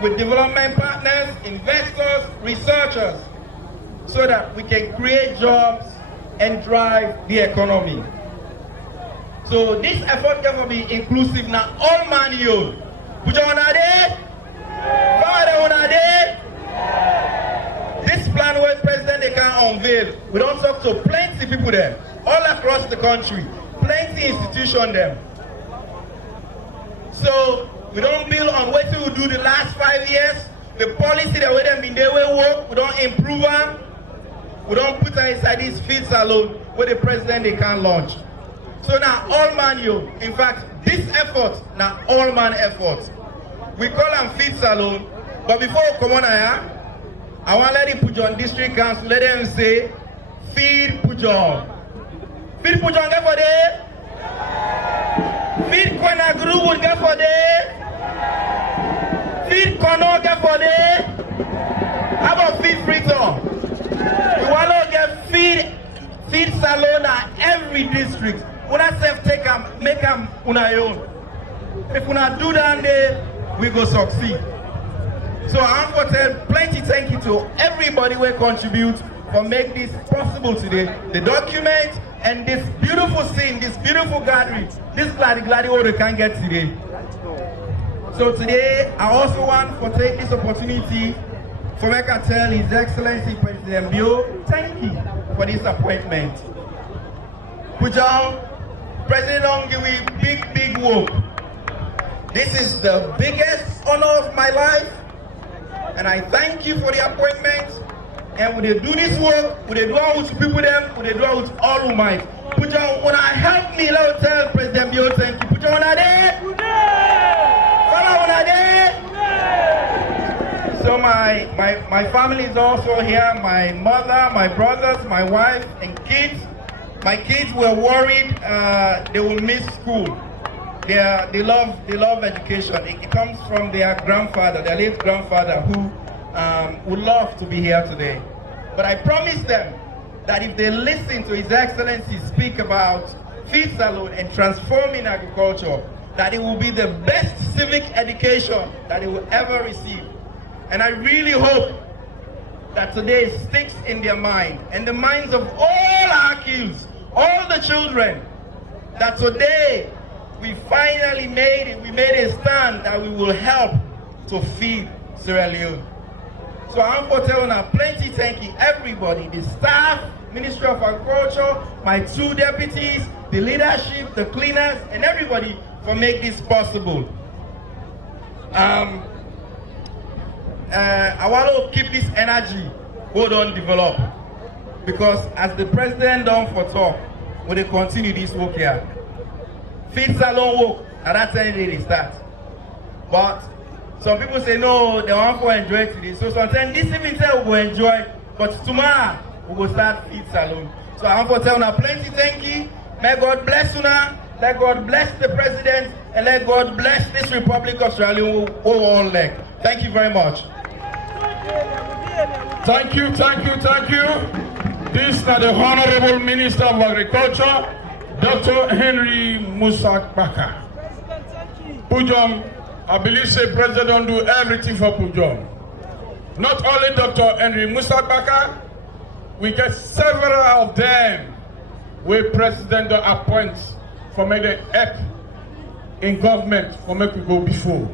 with development partners, investors, researchers, so that we can create jobs and drive the economy. So this effort can be inclusive now, all man you. This plan where President they can unveil, we don't talk to plenty people there, all across the country, plenty institutions there. So we don't build on what we do the last 5 years, the policy that we them been there we work, we don't improve them, we don't put her inside this Feed Salone where the president they can launch. So now all man you, in fact this effort now all man effort. We call them Feed Salone, but before we come on here, I want to let the Pujehun District Council, let them say, Feed Pujehun. Feed Pujehun, get for there. Feed Konaguru would get for there. Feed Kono, get for there. How about Feed Freetown? We want to get Feed Salone at every district. Una self take them, make them una own. If una do that, there, we go succeed. So I want to tell plenty thank you to everybody who contribute for make this possible today. The document and this beautiful scene, this beautiful gathering, this gladi all they can get today. So today I also want to take this opportunity for make I tell His Excellency President Bio, thank you for this appointment. Pujehun, President Long give me big work. This is the biggest honor of my life. And I thank you for the appointment. And when they do this work, when they do it with people them, when they do it with all who might. Pujehun, when I help me, let me tell President Bio thank you. Pujehun, are there? Follow are there? So my family is also here. My mother, my brothers, my wife, and kids. My kids were worried they will miss school. They love education. It comes from their grandfather, their late grandfather, who would love to be here today. But I promise them that if they listen to His Excellency speak about Feed Salone and transforming agriculture, that it will be the best civic education that they will ever receive. And I really hope that today sticks in their mind and the minds of all our kids, all the children, that today we finally made it. We made a stand that we will help to feed Sierra Leone. So I'm for telling you plenty thank you everybody, the staff, Ministry of Agriculture, my 2 deputies, the leadership, the cleaners, and everybody for make this possible. I want to keep this energy, hold on, develop. Because as the president done for talk, when they continue this work here, Feed Salone work, and that's when they start. But some people say no, they want to enjoy today. So sometimes this evening we will enjoy, but tomorrow we will start Feed Salone. So I want to tell you plenty thank you. May God bless you now. let God bless the president, and let God bless this Republic of Sierra Leone who all elect. Thank you very much. Thank you. This is the Honorable Minister of Agriculture, Dr. Henry Musa Baka. Pujehun, I believe the president don't do everything for Pujehun. Not only Dr. Henry Musa Baka, we get several of them where president appoints for make the help in government for make we go before.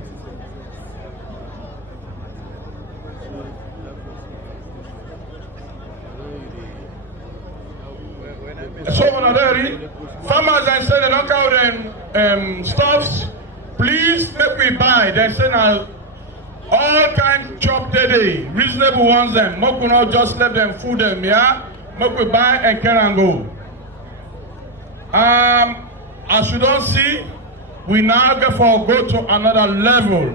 So another farmers and say they don't count them stuffs. Please make we buy. They say now all kind chop day, reasonable ones them. Make we not just let them food them, yeah. Make we buy and carry and go. As you don't see, we now therefore go to another level.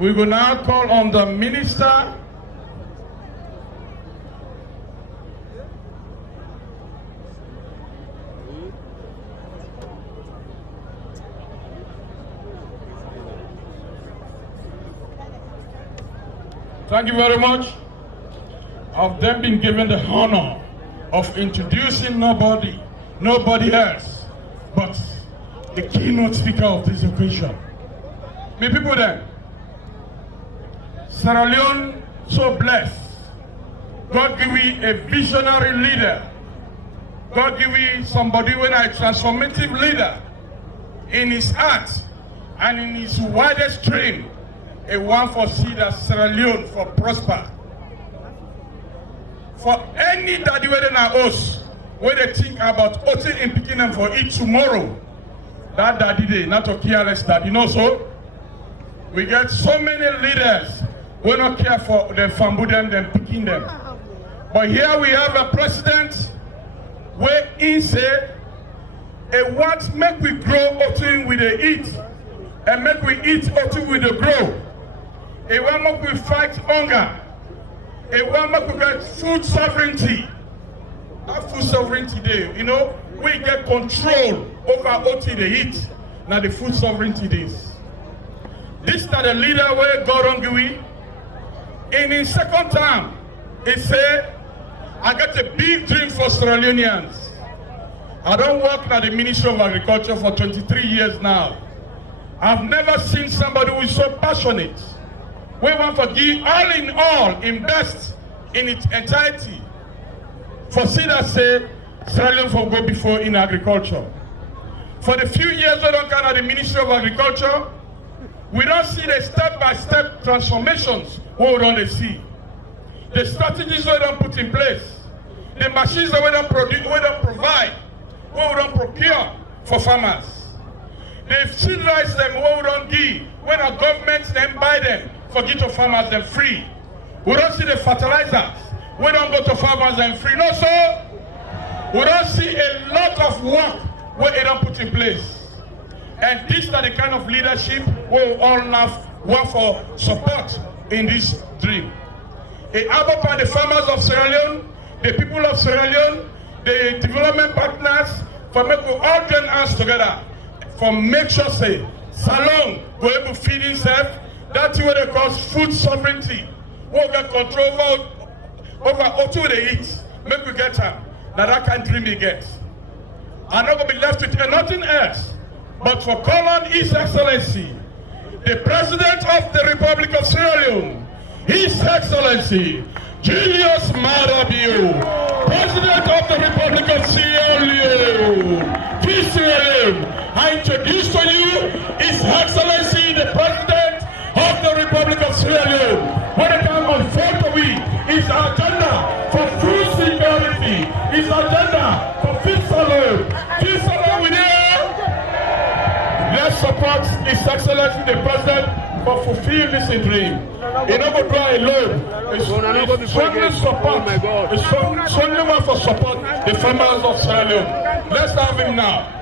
We will now call on the minister. Thank you very much. Of them being given the honor of introducing nobody else but the keynote speaker of this occasion. My people then, Sierra Leone so blessed. God give we a visionary leader. God give we somebody when a transformative leader in his heart and in his widest stream. A one for see that Sierra Leone for prosper. For any daddy whether na us, where they think about otin in picking them for eat tomorrow, that daddy day, not a careless daddy, no so. We get so many leaders who not care for them fambu them picking them. But here we have a president where he said, what make we grow otin with the eat, and make we eat otin with the grow. A one make we fight hunger. A one make we get food sovereignty. That food sovereignty there, you know, we get control over what they eat. Now the food sovereignty is. This is the leader where God on give we. In his second term, he said, I got a big dream for Sierra Leoneans. I don't work at the Ministry of Agriculture for 23 years now. I've never seen somebody who is so passionate. We want to give all in all, invest in its entirety. For see that say, Sierra Leone for go before in agriculture. For the few years we don't come at the Ministry of Agriculture, we don't see the step-by-step transformations what we don't see. The strategies we don't put in place, the machines that we don't produce, we don't provide, what we don't procure for farmers. The seed rights them what we don't give, when our governments then buy them, forget to farmers them free. We don't see the fertilizers. We don't go to farmers and free. No, sir. We don't see a lot of work where they don't put in place. And these are the kind of leadership we all have work for support in this dream. The the farmers of Sierra Leone, the people of Sierra Leone, the development partners, for make we all join hands together for make sure say Salon go able to feed himself. That's what they call food sovereignty. We get control over what they eat. Make we get them. Now that country we get. I'm not going to be left with nothing else but for call on His Excellency, the President of the Republic of Sierra Leone, His Excellency Julius Maada Bio, President of the Republic of Sierra Leone. Peace Sierra Leone. I introduce to you His Excellency the President of the Republic of Sierra Leone. When it comes on 4th of week, his agenda for food security, his agenda for peace alone. Peace alone with you. Let's support His Excellency the President for fulfilling this dream. He never try alone. It's strongly support. It's strongly one for support the farmers of Sierra Leone. Let's have him now.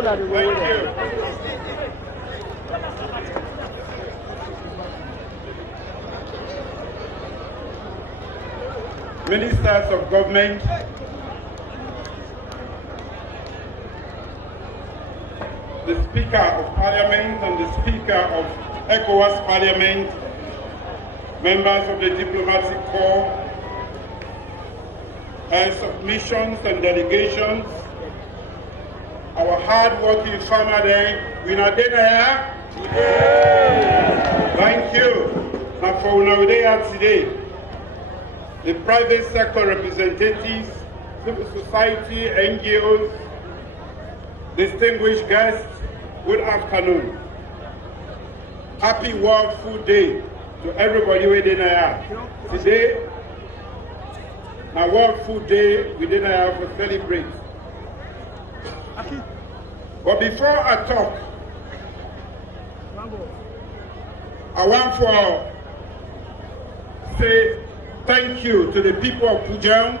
Thank you. ministers of government, the Speaker of Parliament and the Speaker of ECOWAS Parliament, members of the diplomatic corps, heads of missions and delegations, our hard-working farmer there, we not there. Thank you. Now for now today, the private sector representatives, civil society, NGOs, distinguished guests, good afternoon. Happy World Food Day to everybody within here. Today, my World Food Day within here to celebrate. But before I talk, I want to say thank you to the people of Pujehun.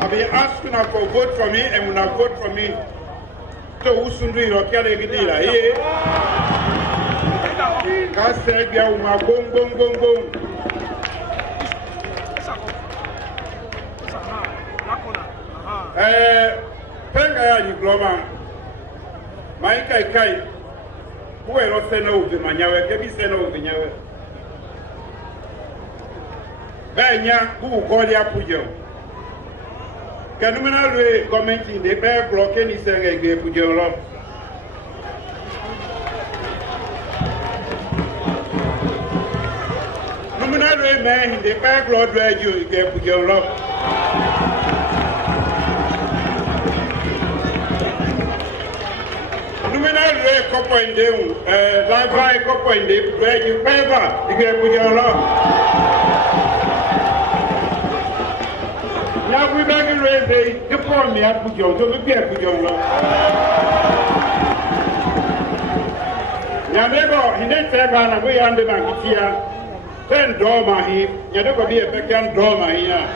I've been asking them for vote for me and when I vote for me, so who should do it? God said, "Yeah, boom, boom, boom, boom." Penga ni gloma. Mai kai. Who elo sena uvi manyawe, kebi sena uvi nyawe. Benya who goli Pujehun. Kanumena lwe government in the bear block any senge ge Pujehun lo. Numena lwe me in the bear block lwe ju ge Pujehun lo. Numena lwe kopo indeu, live kopo indeu lwe ju peva ge Pujehun lo. Now we make it ready. The poor me at Pujehun, so we get Pujehun. Now never, he didn't say that we under my here. Then drama him. You never be a second drama here.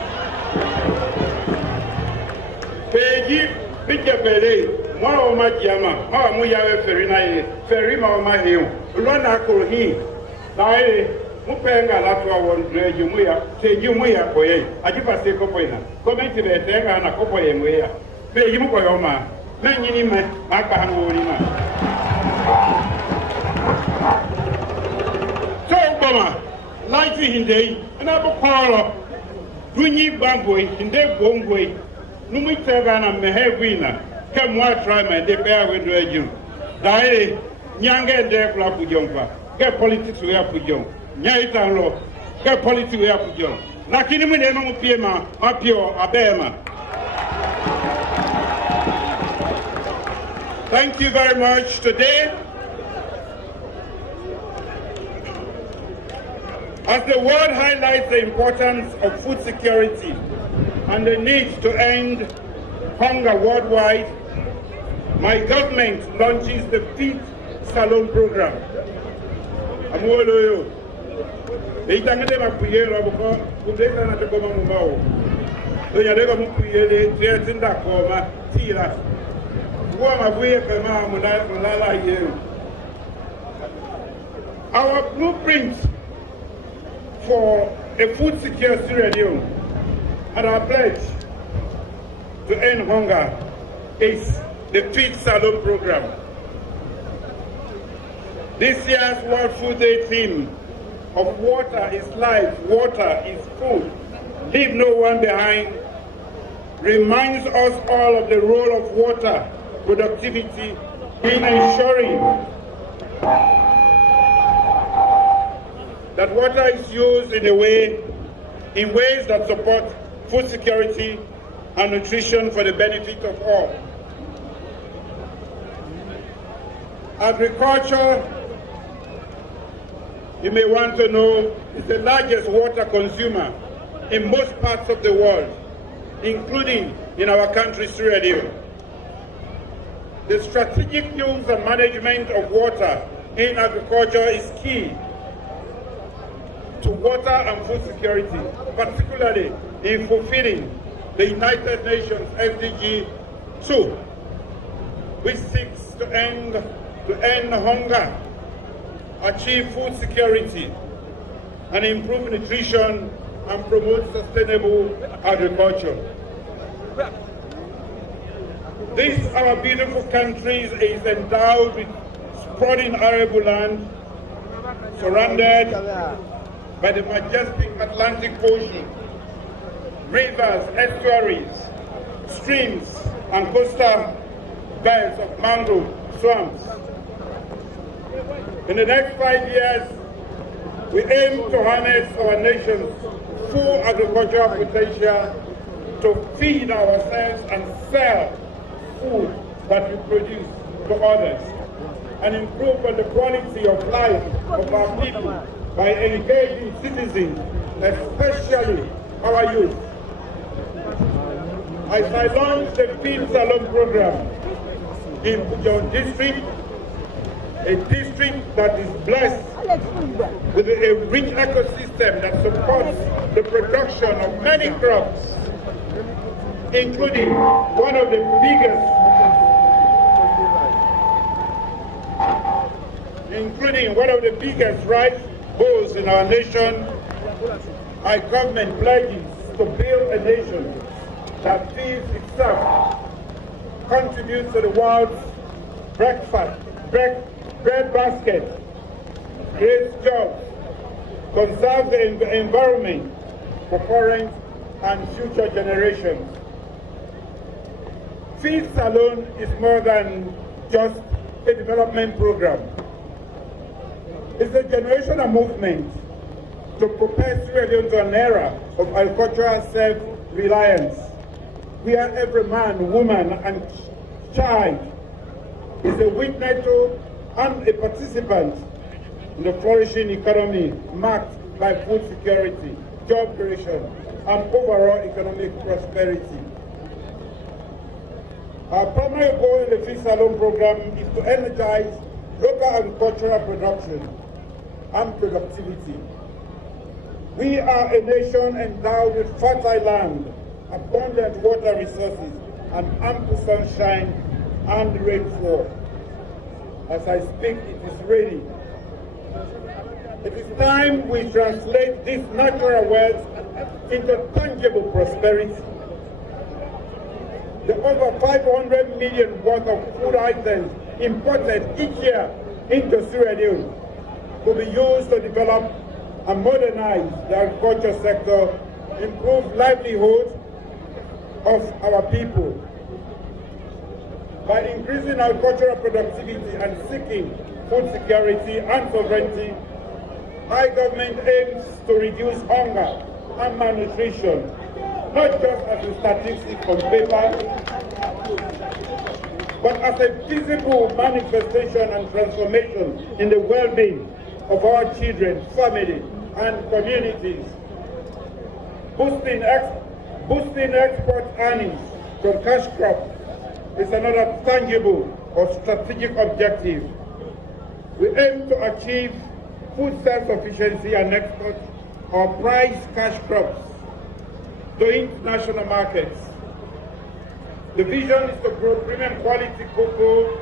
Peggy, picture belly. One of my jama. How am I ferry night? Ferry my hill. Run a cool him. Mupenga latu wa wondre jumuya te jumuya koye ajipa se kopo ina comment be tenga na kopo yemweya be yimu ko yoma na nyini me aka hanu woni ma so boma life hinde na bo kwalo dunyi bamboi hinde bongoi numi tega na mehewina ke mwa try me de bear we do eju dai nyange de kula Pujehun ke politics we Pujehun Nyaitalo, get politics we have to do. Lakini mwenye mpiema, mapio abema. Thank you very much. Today, as the world highlights the importance of food security and the need to end hunger worldwide, my government launches the Feed Salon program. Amoloyo. Itangede mapuye roboko kudeka na tekoma mumao. Oyadeka mupuye tinda koma tira. Kwa mabuye kama mulala yeru. Our blueprint for a food secure Sierra Leone and our pledge to end hunger is the Feed Salon program. This year's World Food Day theme of water is life, water is food, leave no one behind, reminds us all of the role of water productivity in ensuring that water is used in ways that support food security and nutrition for the benefit of all. Agriculture, you may want to know, is the largest water consumer in most parts of the world, including in our country, Sierra Leone. The strategic use and management of water in agriculture is key to water and food security, particularly in fulfilling the United Nations SDG 2, which seeks to end hunger, achieve food security, and improve nutrition and promote sustainable agriculture. This, our beautiful country, is endowed with sprawling arable land, surrounded by the majestic Atlantic Ocean, rivers, estuaries, streams, and coastal belts of mangrove swamps. In the next 5 years, we aim to harness our nation's full agricultural potential to feed ourselves and sell food that we produce to others, and improve on the quality of life of our people by engaging citizens, especially our youth. As I launch the Feed Salon program in Pujehun district, a district that is blessed with a rich ecosystem that supports the production of many crops, including one of the biggest rice bowls in our nation. Our government pledges to build a nation that feeds itself, contributes to the world's bread basket, creates jobs, conserves the environment for current and future generations. Feed Salon is more than just a development program. It's a generational movement to propel Sierra Leone to an era of agricultural self-reliance, where every man, woman, and child is a witness to and a participant in the flourishing economy marked by food security, job creation, and overall economic prosperity. Our primary goal in the Feed Salon program is to energize local agricultural production and productivity. We are a nation endowed with fertile land, abundant water resources, and ample sunshine and rainfall. As I speak, it is ready. It is time we translate this natural wealth into tangible prosperity. The over 500 million worth of food items imported each year into Sierra Leone will be used to develop and modernize the agriculture sector, improve livelihood of our people. By increasing agricultural productivity and seeking food security and sovereignty, our government aims to reduce hunger and malnutrition, not just as a statistic on paper, but as a visible manifestation and transformation in the well-being of our children, family, and communities. Boosting export earnings from cash crops is another tangible or strategic objective. We aim to achieve food self-sufficiency and export our prized cash crops to international markets. The vision is to grow premium quality cocoa,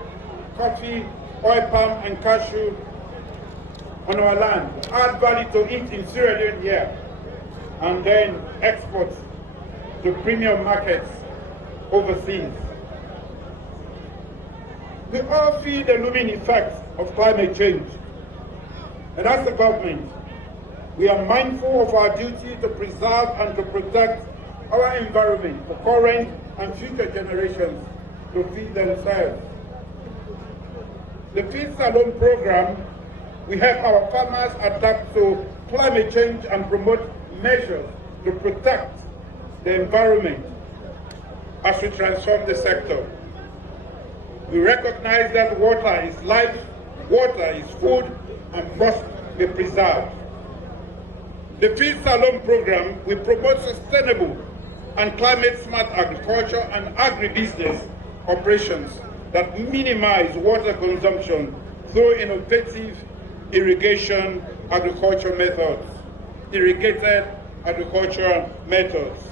coffee, oil palm, and cashew on our land, add value to it in Sierra Leone here, and then export to premium markets overseas. We all feel the looming effects of climate change, and as a government, we are mindful of our duty to preserve and to protect our environment for current and future generations to feed themselves. The Feed Salon program, we help our farmers adapt to climate change and promote measures to protect the environment as we transform the sector. We recognize that water is life, water is food, and must be preserved. The Feed Salon program will promote sustainable and climate-smart agriculture and agribusiness operations that minimize water consumption through innovative irrigation agriculture methods, irrigated agricultural methods.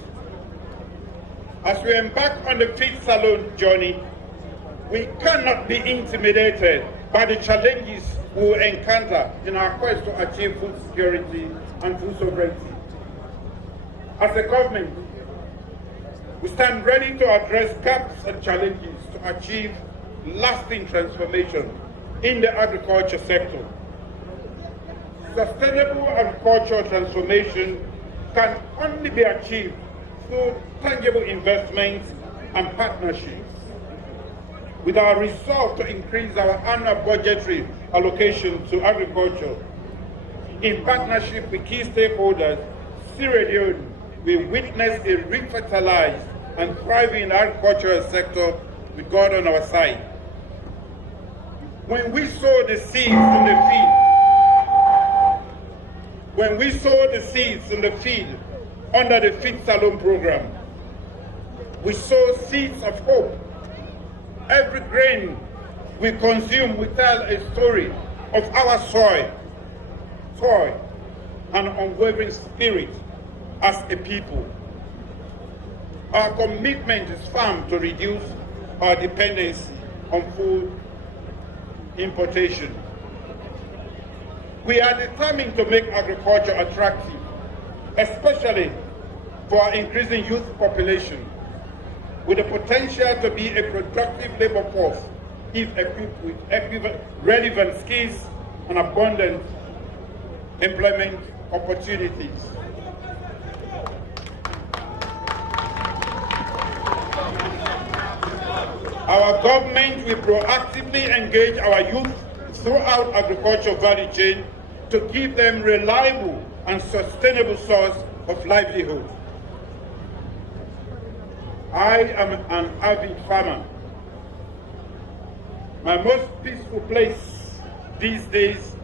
As we embark on the Feed Salon journey, we cannot be intimidated by the challenges we will encounter in our quest to achieve food security and food sovereignty. As a government, we stand ready to address gaps and challenges to achieve lasting transformation in the agriculture sector. Sustainable agricultural transformation can only be achieved through tangible investments and partnerships. With our resolve to increase our annual budgetary allocation to agriculture, in partnership with key stakeholders, Sierra Leone will witness a revitalized and thriving agricultural sector with God on our side. When we sow the seeds in the field, under the Feed Salon program, we sow seeds of hope. Every grain we consume will tell a story of our soil, and unwavering spirit as a people. Our commitment is firm to reduce our dependency on food importation. We are determined to make agriculture attractive, especially for our increasing youth population, with the potential to be a productive labor force if equipped with relevant skills and abundant employment opportunities. Our government will proactively engage our youth throughout agricultural value chain to give them reliable and sustainable source of livelihood. I am an avid farmer. My most peaceful place these days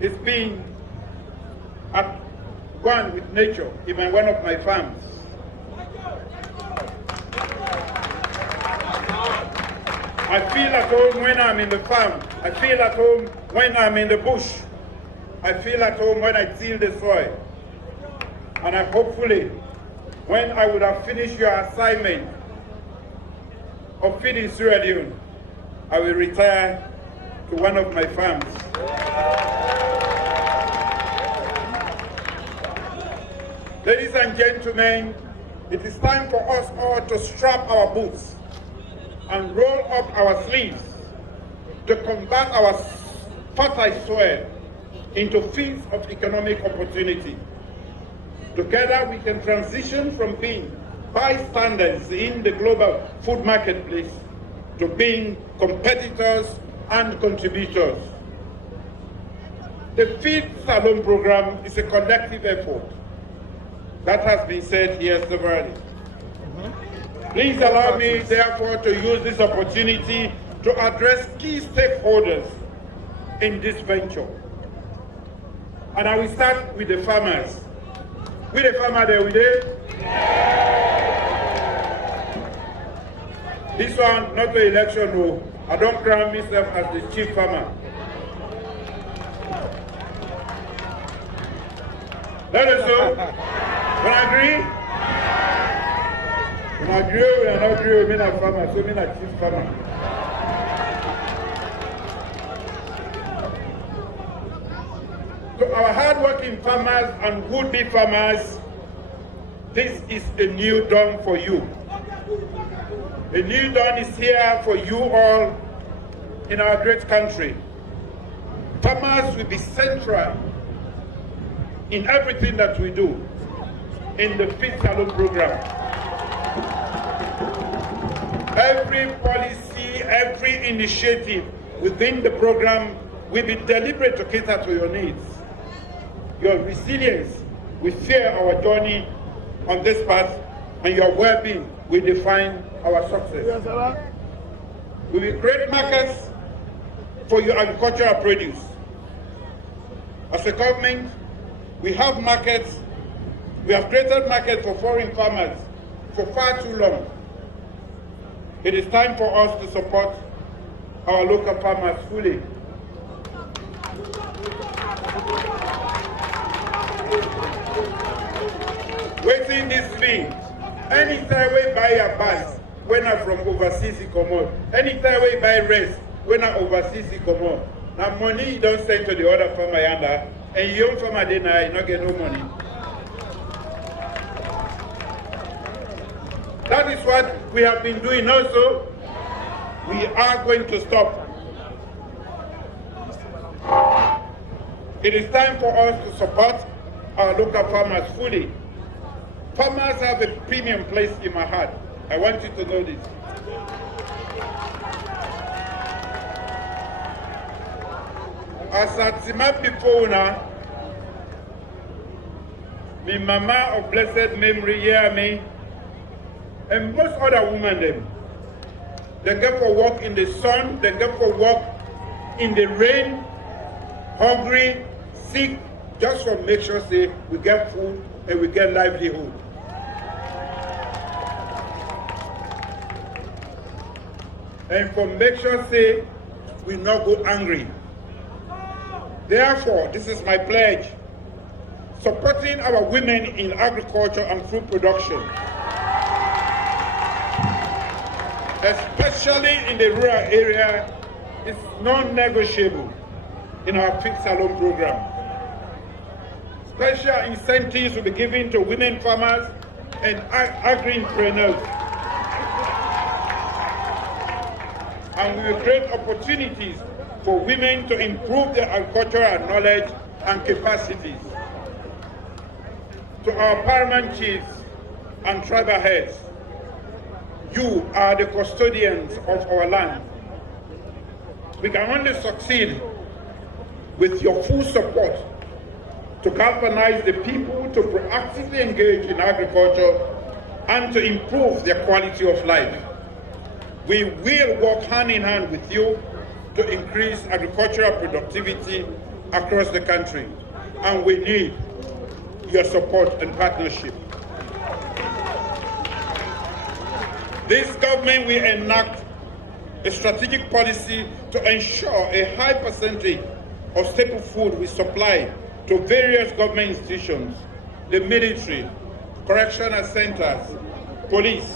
is being at one with nature in one of my farms. I feel at home when I'm in the farm. I feel at home when I'm in the bush. I feel at home when I till the soil. And I hopefully, when I would have finished your assignment of feeding Sierra Leone, I will retire to one of my farms. Ladies and gentlemen, it is time for us all to strap our boots and roll up our sleeves to convert our fertile soil into fields of economic opportunity. Together we can transition from being bystanders in the global food marketplace to being competitors and contributors. The Feed Salon program is a collective effort. That has been said here severally. Please allow me, therefore, to use this opportunity to address key stakeholders in this venture. And I will start with the farmers. With the farmer there, we there? This one, not the election, no. I don't crown myself as the chief farmer. That is so. When I agree? When I agree, when I not agree, I mean a farmer, so I mean a chief farmer. To our hard-working farmers and would-be farmers, this is a new dawn for you. A new dawn is here for you all in our great country. Farmers will be central in everything that we do in the Feed Salon program. Every policy, every initiative within the program will be deliberate to cater to your needs. Your resilience will share our journey on this path, and your well-being will define our success. We will create markets for your agricultural produce. As a government, we have markets, we have created markets for foreign farmers for far too long. It is time for us to support our local farmers fully. Waiting this thing, anytime we buy a bus, when I'm from overseas, it come out. Anytime we buy rice, when I'm overseas, it come out. Now money you don't send to the other farmer yonder, and young farmer dey now, you not get no money. That is what we have been doing also. We are going to stop. It is time for us to support our local farmers fully. Farmers have a premium place in my heart. I want you to know this. As at Simat before now, my mama of blessed memory hear me, and most other women them. They go for walk in the sun, they go for walk in the rain, hungry, sick, just for make sure say we get food and we get livelihood. And for make sure say we not go angry. Therefore, this is my pledge, supporting our women in agriculture and food production, especially in the rural area, is non-negotiable in our Feed Salon program. Special incentives will be given to women farmers and agri-entrepreneurs. And we will create opportunities for women to improve their agricultural knowledge and capacities. To our paramount chiefs and tribal heads, you are the custodians of our land. We can only succeed with your full support to galvanize the people to proactively engage in agriculture and to improve their quality of life. We will work hand in hand with you to increase agricultural productivity across the country, and we need your support and partnership. This government will enact a strategic policy to ensure a high percentage of staple food we supply to various government institutions, the military, correctional centers, police,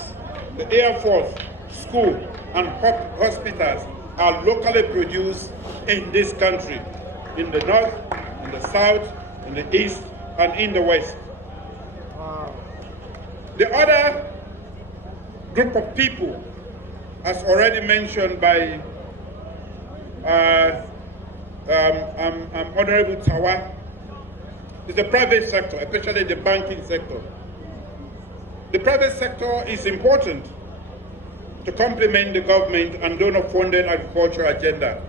the Air Force, school, and hospitals are locally produced in this country, in the north, in the south, in the east, and in the west. The other group of people, as already mentioned by Honorable Tawa, is the private sector, especially the banking sector. The private sector is important to complement the government and donor-funded agriculture agenda.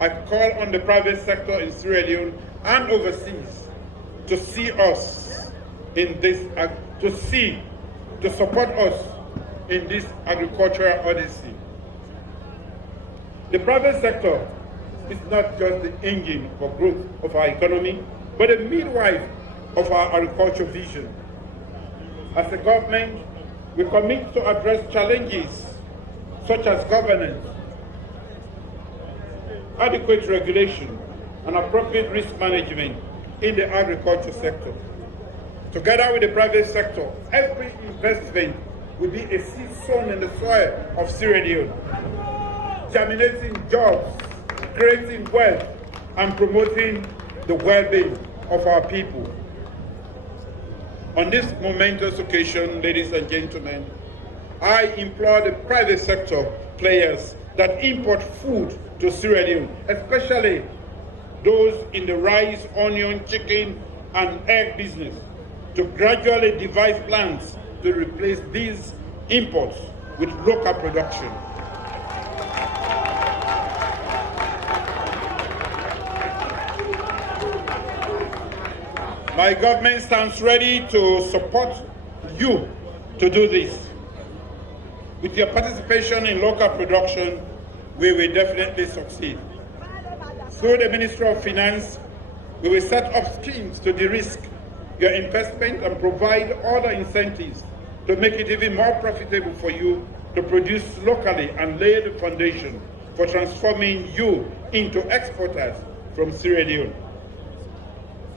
I call on the private sector in Sierra Leone and overseas to see us in this, to support us in this agricultural odyssey. The private sector is not just the engine for growth of our economy, but a midwife of our agricultural vision. As a government, we commit to address challenges such as governance, adequate regulation, and appropriate risk management in the agriculture sector. Together with the private sector, every investment will be a seed sown in the soil of Sierra Leone, germinating jobs, creating wealth, and promoting the well-being of our people. On this momentous occasion, ladies and gentlemen, I implore the private sector players that import food to Sierra Leone, especially those in the rice, onion, chicken, and egg business, to gradually devise plans to replace these imports with local production. My government stands ready to support you to do this. With your participation in local production, we will definitely succeed. Through the Ministry of Finance, we will set up schemes to de-risk your investment and provide other incentives to make it even more profitable for you to produce locally and lay the foundation for transforming you into exporters from Sierra Leone.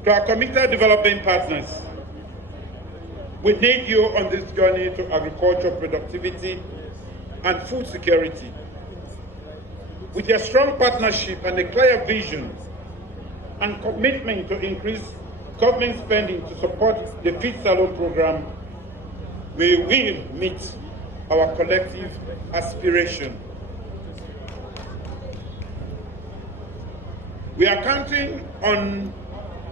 To our committed development partners, we need you on this journey to agricultural productivity and food security. With your strong partnership and a clear vision, and commitment to increase government spending to support the Feed Salon program, we will meet our collective aspiration. We are counting on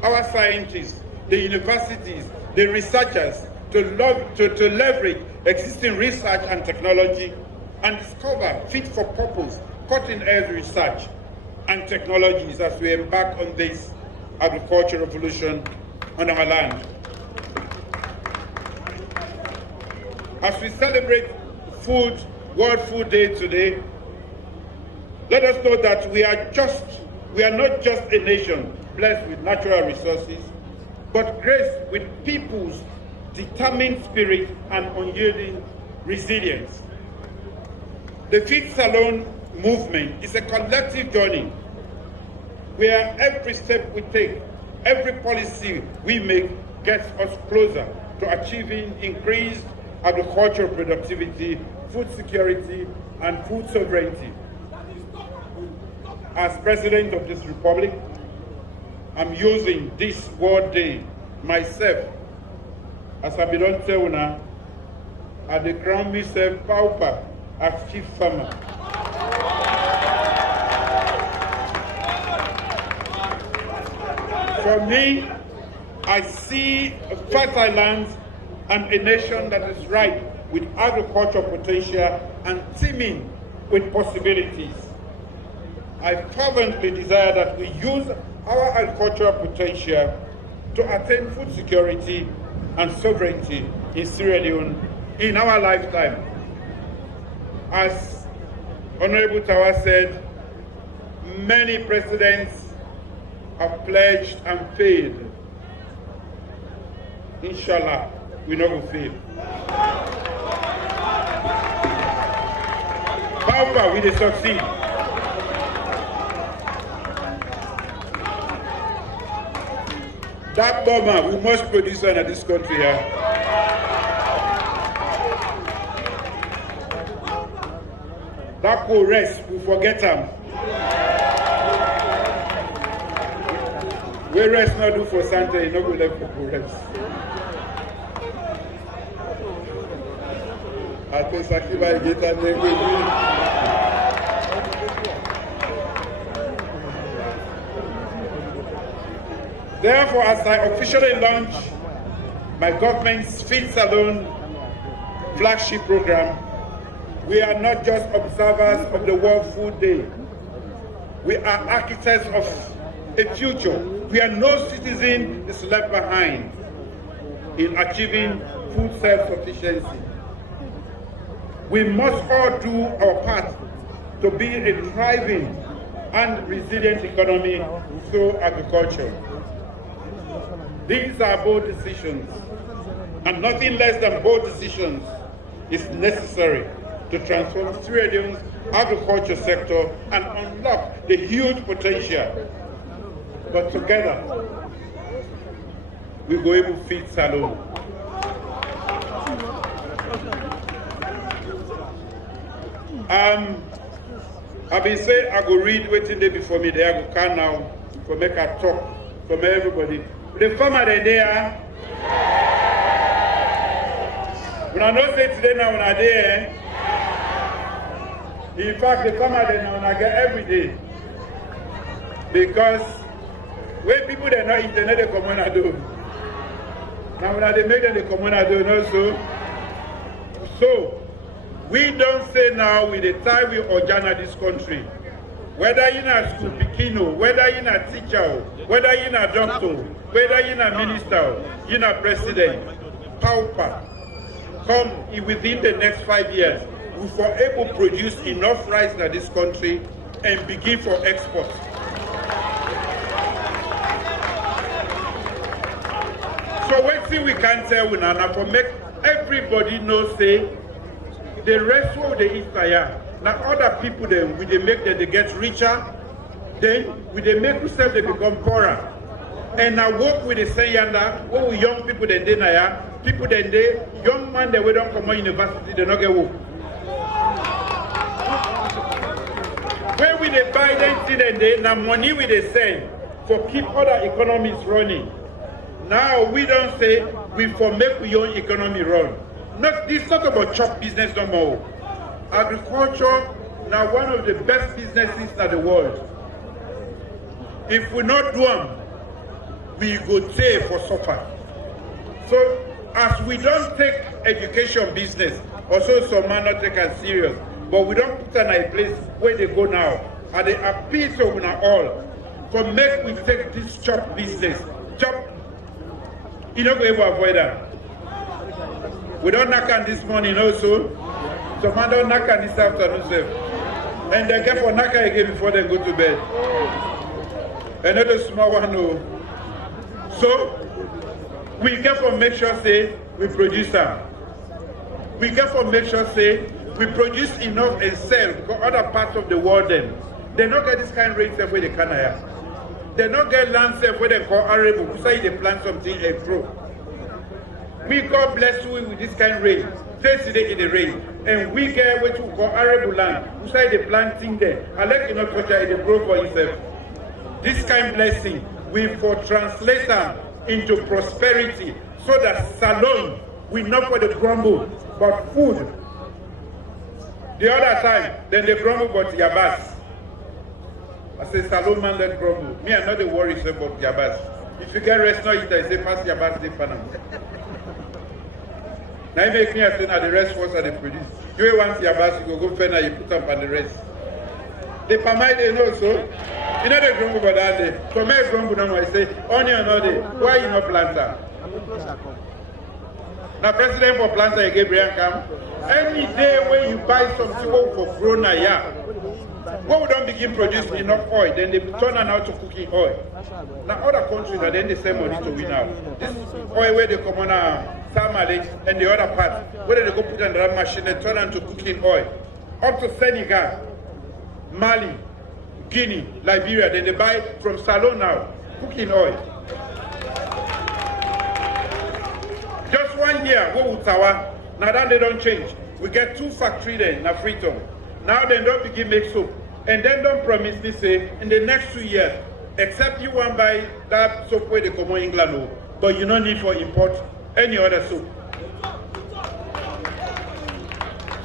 our scientists, the universities, the researchers to leverage existing research and technology and discover fit-for-purpose, cutting-edge research and technologies as we embark on this agricultural revolution on our land. As we celebrate World Food Day today, let us know that we are not just a nation blessed with natural resources, but graced with people's determined spirit and unyielding resilience. The Feed Salon movement is a collective journey where every step we take, every policy we make gets us closer to achieving increased agricultural productivity, food security, and food sovereignty. As President of this Republic, I'm using this World Day myself, as I belong to Una, at the crown myself pauper as chief farmer. For me, I see fertile lands and a nation that is ripe with agricultural potential and teeming with possibilities. I fervently desire that we use our agricultural potential to attain food security and sovereignty in Sierra Leone in our lifetime. As Honorable Tawa said, many presidents have pledged and failed. Inshallah, we not will fail. However, we will succeed. That bomber, we must produce one in this country here. That could rest, we forget them. We rest not do for Santa, you know we left for rest. I think Sakiba get and then we Therefore, as I officially launch my government's Feed Salon flagship program, we are not just observers of the World Food Day. We are architects of a future where no citizen is left behind in achieving food self-sufficiency. We must all do our part to build a thriving and resilient economy through agriculture. These are bold decisions, and nothing less than bold decisions is necessary to transform Sierra Leone's agriculture sector and unlock the huge potential. But together, we go able to feed Salon. I've been saying I go read waiting there before me, there I go can now for make a talk from everybody. The farmer there, when I don't say today now when I there, in fact the farmer there now when I get every day. Because when people they not eat, they know they come on do. Now when they make them they come on do also. So we don't say now with the time we origin this country. Whether you're a school pikino, whether you're a teacher, whether you're a doctor, whether you're a minister, you're a president, pauper, come within the next 5 years, we were able to produce enough rice in this country and begin for export. So one thing we can tell you now, for make everybody know, say, the rest of the East here. Now other people then we they make them they get richer, then we they make themselves they become poorer. And I work with the sayanda, what we young people then they now, people then they young man they we don't come on university, they not get work. Where we they buy them thing then they now money we they send for keep other economies running. Now we don't say we for make we own economy run. This not about chop business no more. Agriculture now one of the best businesses in the world. If we not do them, we go pay for suffer. So as we don't take education business, also some man not take it serious, but we don't put in a place where they go now. And they appeal to una all for make we take this chop business. Chop, you know, we able avoid that. We don't knock on this morning also. Some man don't knock on this afternoon, sir. And they get for knock again before they go to bed. Another small one, no. So, we get for make sure say we produce them. We get for make sure say we produce enough and sell because other parts of the world then they not get this kind of rate where they can hire. They not get land self where they call arable. We say they plant something and grow. We God bless you with this kind of rain. Say today in the rain. And we get what we call arable land. We say they planting there. I let you know culture it grow for itself. This kind of blessing we for translate them into prosperity so that salon we not for the grumble but food. The other time, then they grumble about Yabas. I say, salon man, let grumble. Me, I'm not the worries about Yabas. If you get rest now, I say, pass Yabas, they pan. Now you make me say, now the rest was that they produce. You want Yabas, you go fend, you put up on the rest. They permit they know so. You know they grumble about that day. So me grumble now, I say, onion all day. Why you not planter? Now president for planter, Gabriel come. Any day when you buy something for Corona, yeah. When we don't begin producing enough oil, then they turn on out to cooking oil. Now other countries are then they send money to win out. This oil where they come on Samale and the other part, where they go put on the machine, they turn on to cooking oil. Up to Senegal, Mali, Guinea, Liberia, then they buy from Salon now, cooking oil. Just 1 year, go Utawa, now that they don't change. We get 2 factories there in Freetown. Now they don't begin make soap. And then don't promise me say, in the next 2 years, except you want to buy that soap where they come in England, but you don't need for import any other soap.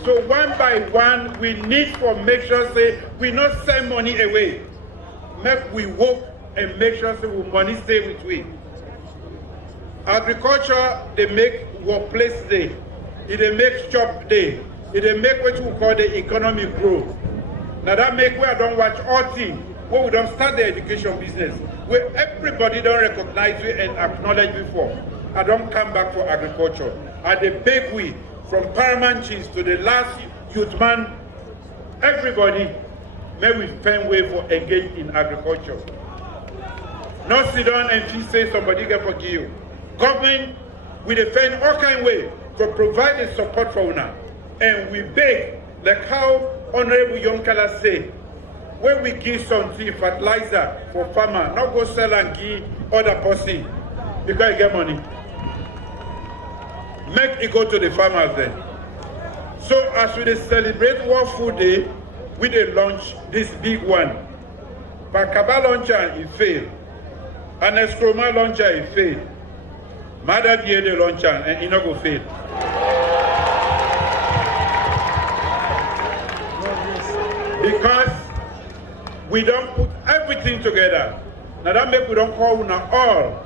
So one by one, we need for make sure say, we not send money away. Make we work and make sure say we money stay with we. Agriculture, they make workplace day. It they make job day. It they make what we call the economy grow. Now that make where I don't watch all things, where we don't start the education business, where everybody don't recognize it and acknowledge before. I don't come back for agriculture. And the big we, from paramount chiefs to the last youth man, everybody, may we find way for engage in agriculture. Not sit down and she say somebody can forgive you. Government, we defend all kind of way to provide the support for una. And we beg, like how Honorable Yonkala say, when we give something fertilizer for farmer, not go sell and give other person because you get money. Make it go to the farmers then. So as we celebrate World Food Day, we dey launch this big one. But Kaba launcher, it failed. And Eskroma launcher, it failed. Mother dear the launcher, and it not go fail. Because we don't put everything together. Now that make we don't call una all.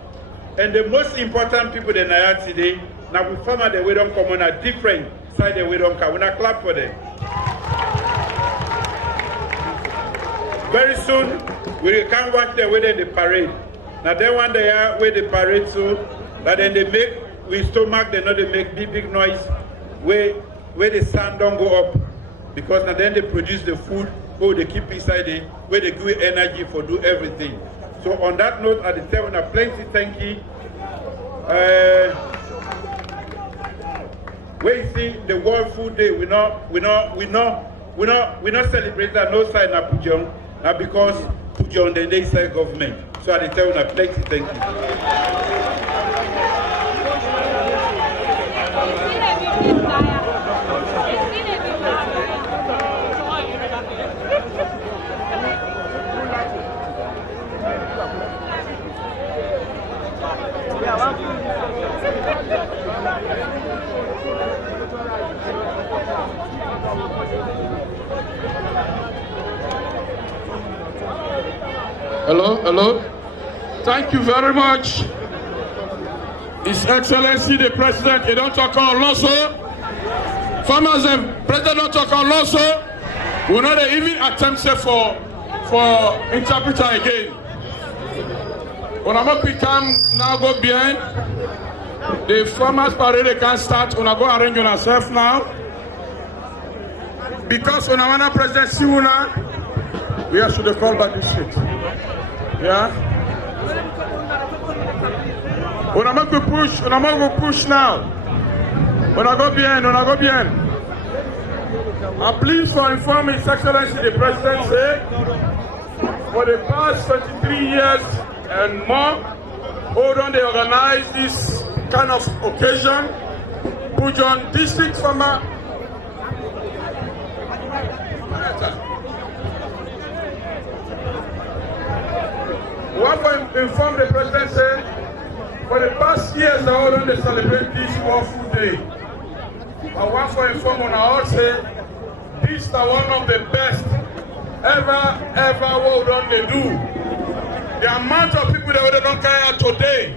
And the most important people in Naya today, now we farmer the way don't come on a different side the way don't come. We not clap for them. Very soon we can watch the way they parade. Now they one day where they parade so that then they make with stomach they know they make big noise where the sun don't go up. Because now then they produce the food, or they keep inside it, where they give energy for do everything. So on that note, at the time, I plenty thank you. Where you see the World Food Day, we not celebrate that no side na Pujehun, now because Pujehun then they say government. So at the time, I plenty thank you. Hello, hello. Thank you very much. His Excellency the President, he don't talk on Loso. Farmers and President don't talk on Loso. We not even attempt for interpreter again. When I'm up now go behind. The farmers parade can start. When I go arrange yourself now. Because when I want to President Siuna, we have to call back this shit. Yeah. When I'm going to push now. When I go behind. I'm pleased to inform His Excellency the President say, for the past 23 years and more, hold on, they organize this kind of occasion. Pujehun District Farmer. We want to inform the President say, for the past years, they hold on, they celebrate this World Food Day. I want to inform on our say, this is one of the best ever what they do. The amount of people that don't carry out today,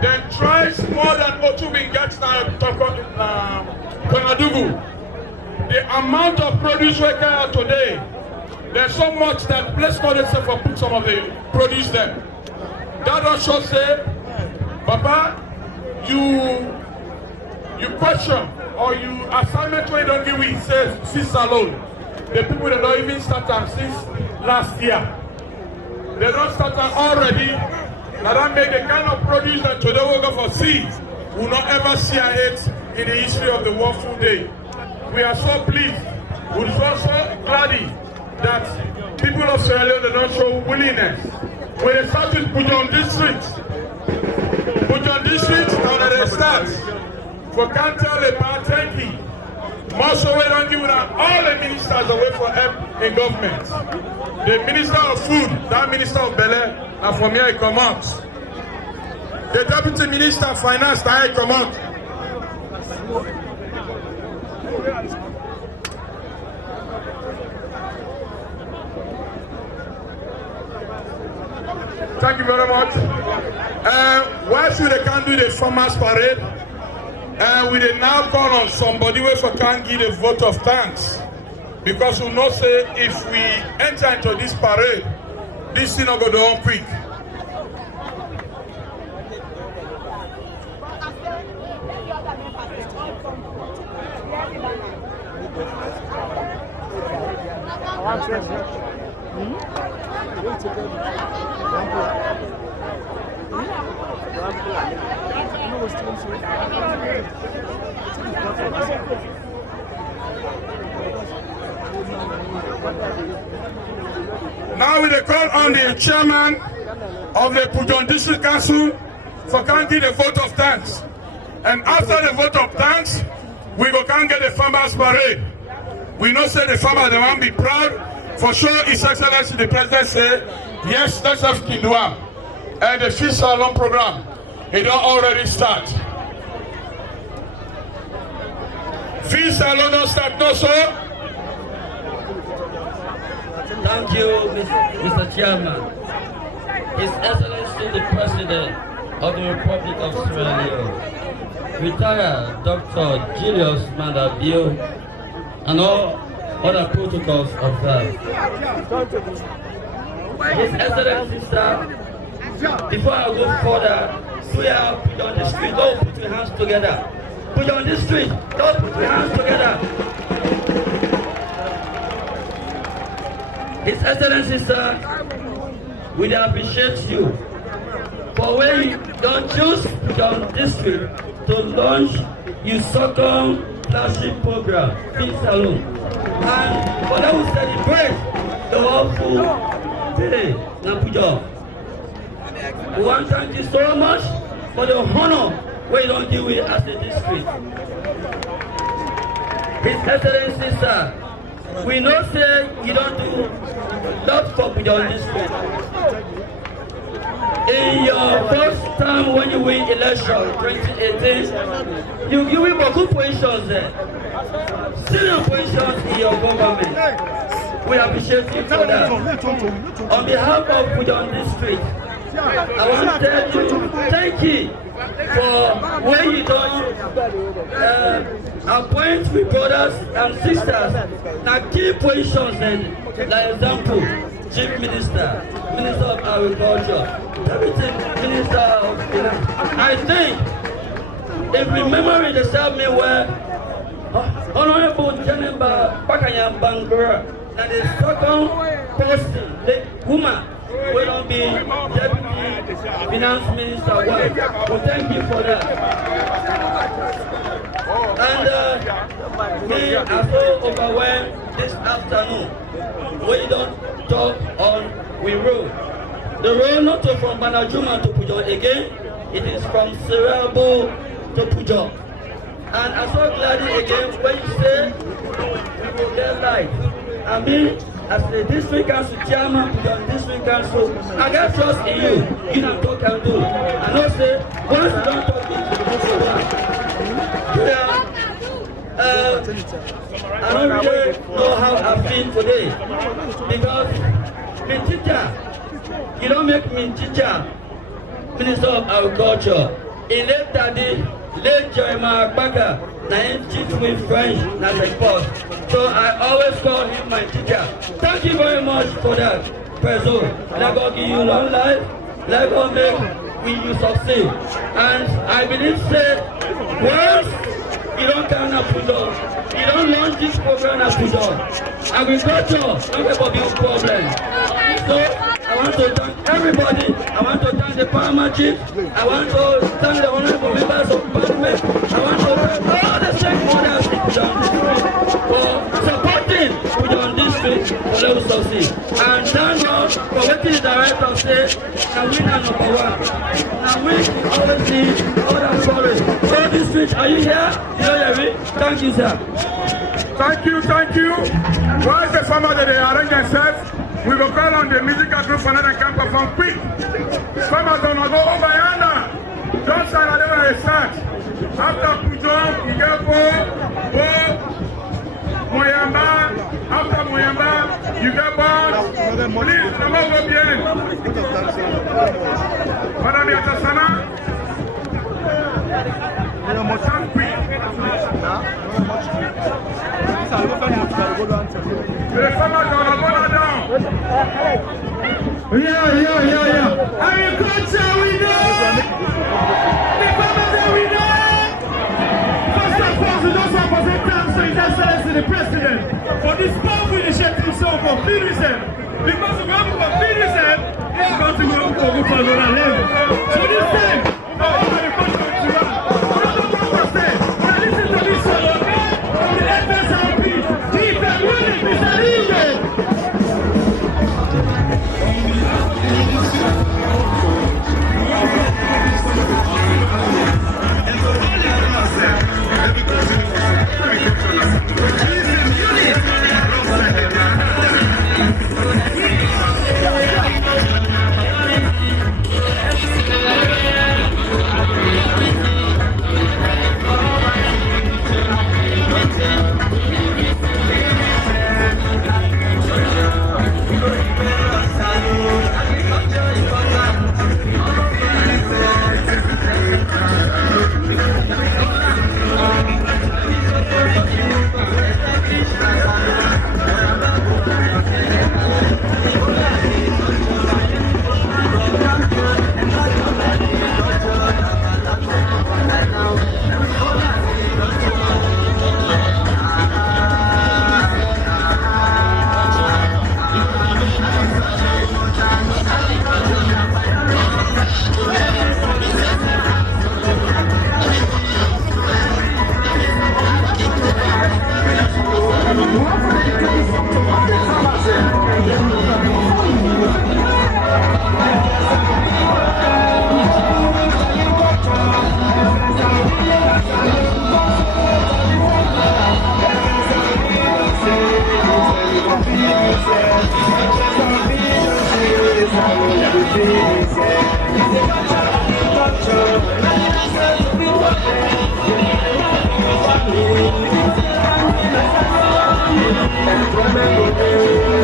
then twice more than what we get now Konadugu. The amount of produce we carry out today, there's so much that let's call itself and put some of the produce them. That also say, Papa, you question or you assignment where you don't give it says since alone. The people that don't even start them since last year. They don't start them already. Now that make the kind of produce that today we go for seeds will not ever see it in the history of the World Food Day. We are so pleased. We're so glad that people of Sierra Leone don't show willingness. When they start with Pujehun District, now that they start, for can't tell the party, most of it don't give all the ministers away for help in government. The Minister of Food, that Minister of Belay, and from here he come out. The Deputy Minister of Finance, that he come out. Thank you very much. Why should they can't do the farmers parade? We will now call on somebody who can't give a vote of thanks. Because we know say if we enter into this parade, this thing will go down quick. Now we call on the chairman of the Pujehun District Council for can give the vote of thanks. And after the vote of thanks, we go can get the farmers parade. We know say the farmers they want to be proud. For sure, His Excellency the President say, yes, let's have Kinduam. And the fish salon program, it don't already start. Fish salon don't start, no sir. Thank you, Mr. Chairman. His Excellency the President of the Republic of Sierra Leone, retired Dr. Julius Mandabio, and all other protocols observed. His Excellency, sir, before I go further, we are Pujehun District. Don't put your hands together. Pujehun District, don't put your hands together. His Excellency, sir, we appreciate you for when you don't choose Pujehun District to launch your second flagship program, Feed Salon. And for that we celebrate the World Food Day in Pujehun. We want to thank you so much for the honor where you don't deal with as a district. His Excellency, sir, we know say you don't do lot for Pujehun District. In your first time when you win election 2018, you give me good positions there. Senior positions in your government. We appreciate you for that. On behalf of Pujehun District, I want to tell you thank you for when you don't appoint with brothers and sisters. Now key positions, like example, Chief Minister, Minister of Agriculture, everything, Minister of Finance. I think, if remembering the serve me well, Honorable Janemba Pakayam Bangura, that the second person, the woman, will not be Deputy Finance Minister. Well, thank you for that. And we are so overwhelmed this afternoon. We don't talk on we road. The road not from Banajuma to Pujehun again, it is from Serabo to Pujehun. And I'm so glad again when you say we will get light. I mean, as the district council chairman, Pujehun district council, I got trust in you. You don't talk and do. And not say, once you don't talk, I don't really know how I feel today. Because me teacher, you don't make me teacher, Minister of Agriculture. In late daddy, late Jeremiah Baga, na him teach me French as a sport. So I always call him my teacher. Thank you very much for that, Prezo. Let God give you long life. Let God make you succeed. And I believe say, once you don't turn up Pujehun, you don't launch this program at Pujehun. Agriculture, don't have a big problem. So I want to thank everybody. I want to thank the Parliament chief. I want to thank the honorable members of parliament. I want to thank all the stakeholders in Pujehun district for supporting Pujehun district for level succeed. And thank God for letting the director say, now we are number one. Now we always need other sorry. So district, are you here? Thank you, sir. Thank you, thank you. While the farmers they arrange themselves, we will call on the musical group for another can perform quick. Farmers don't go over yonder. Don't start at the start. After Pujehun, Igapo, Moyamba. After Moyamba, you get born. Please, come over bien. Madame Yatasana. Yeah. Agriculture, we know. The farmers, we know. First and foremost, we just want to say thanks to His Excellency the President for this powerful initiative so for Pujehun. Because if we have for Pujehun, we are going to go to another level. So this time, for all the country to run, we don't know what to say. We are listening to this song from the FSRP, Chief and Willie, Mr. Leone. Remember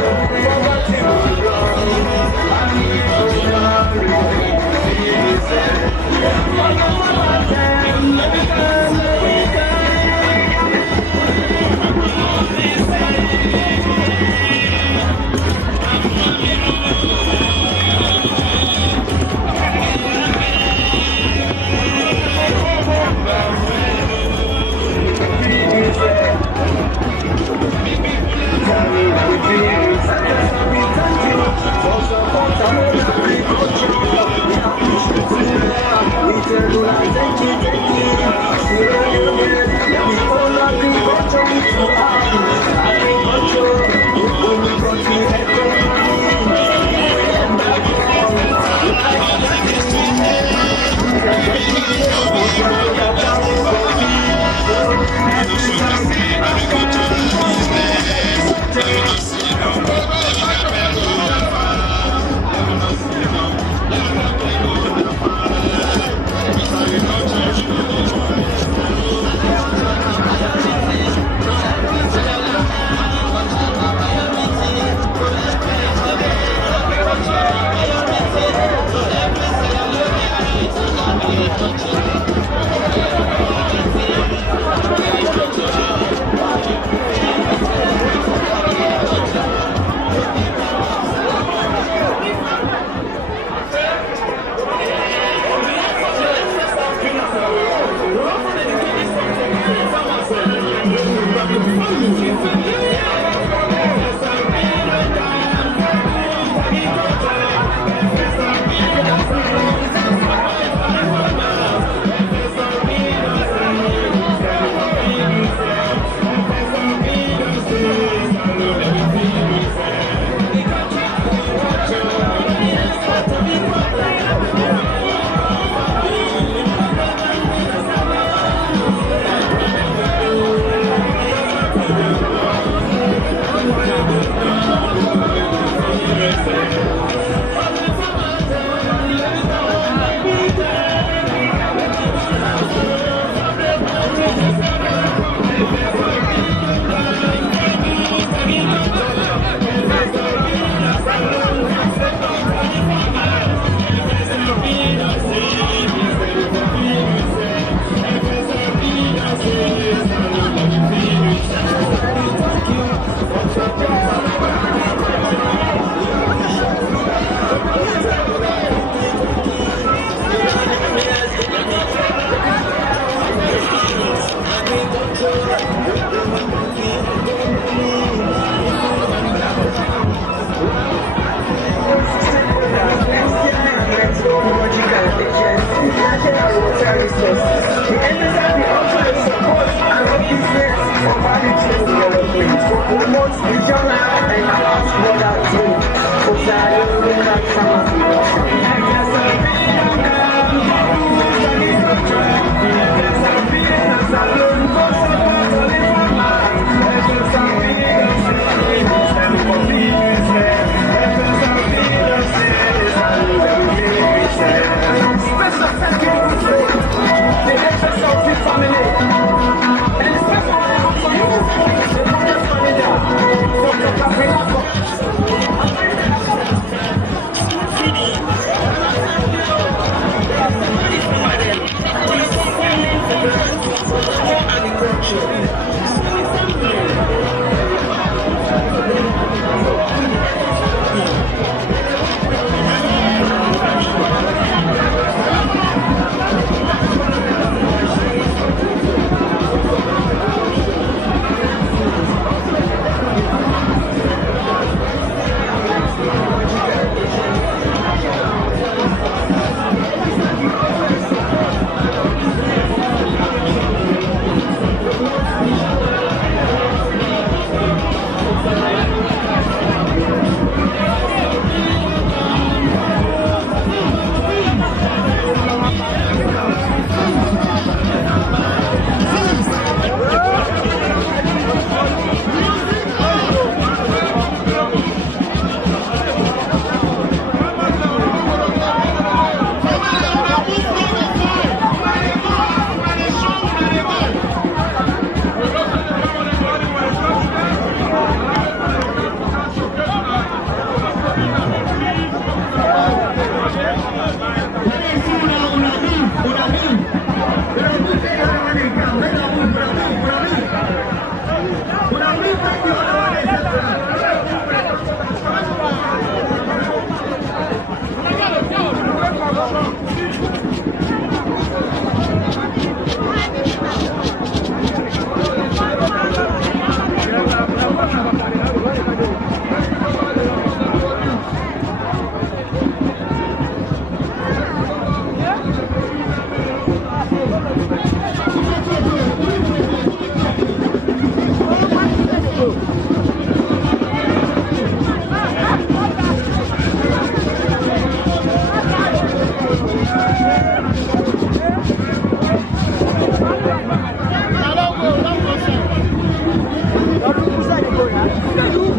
Go,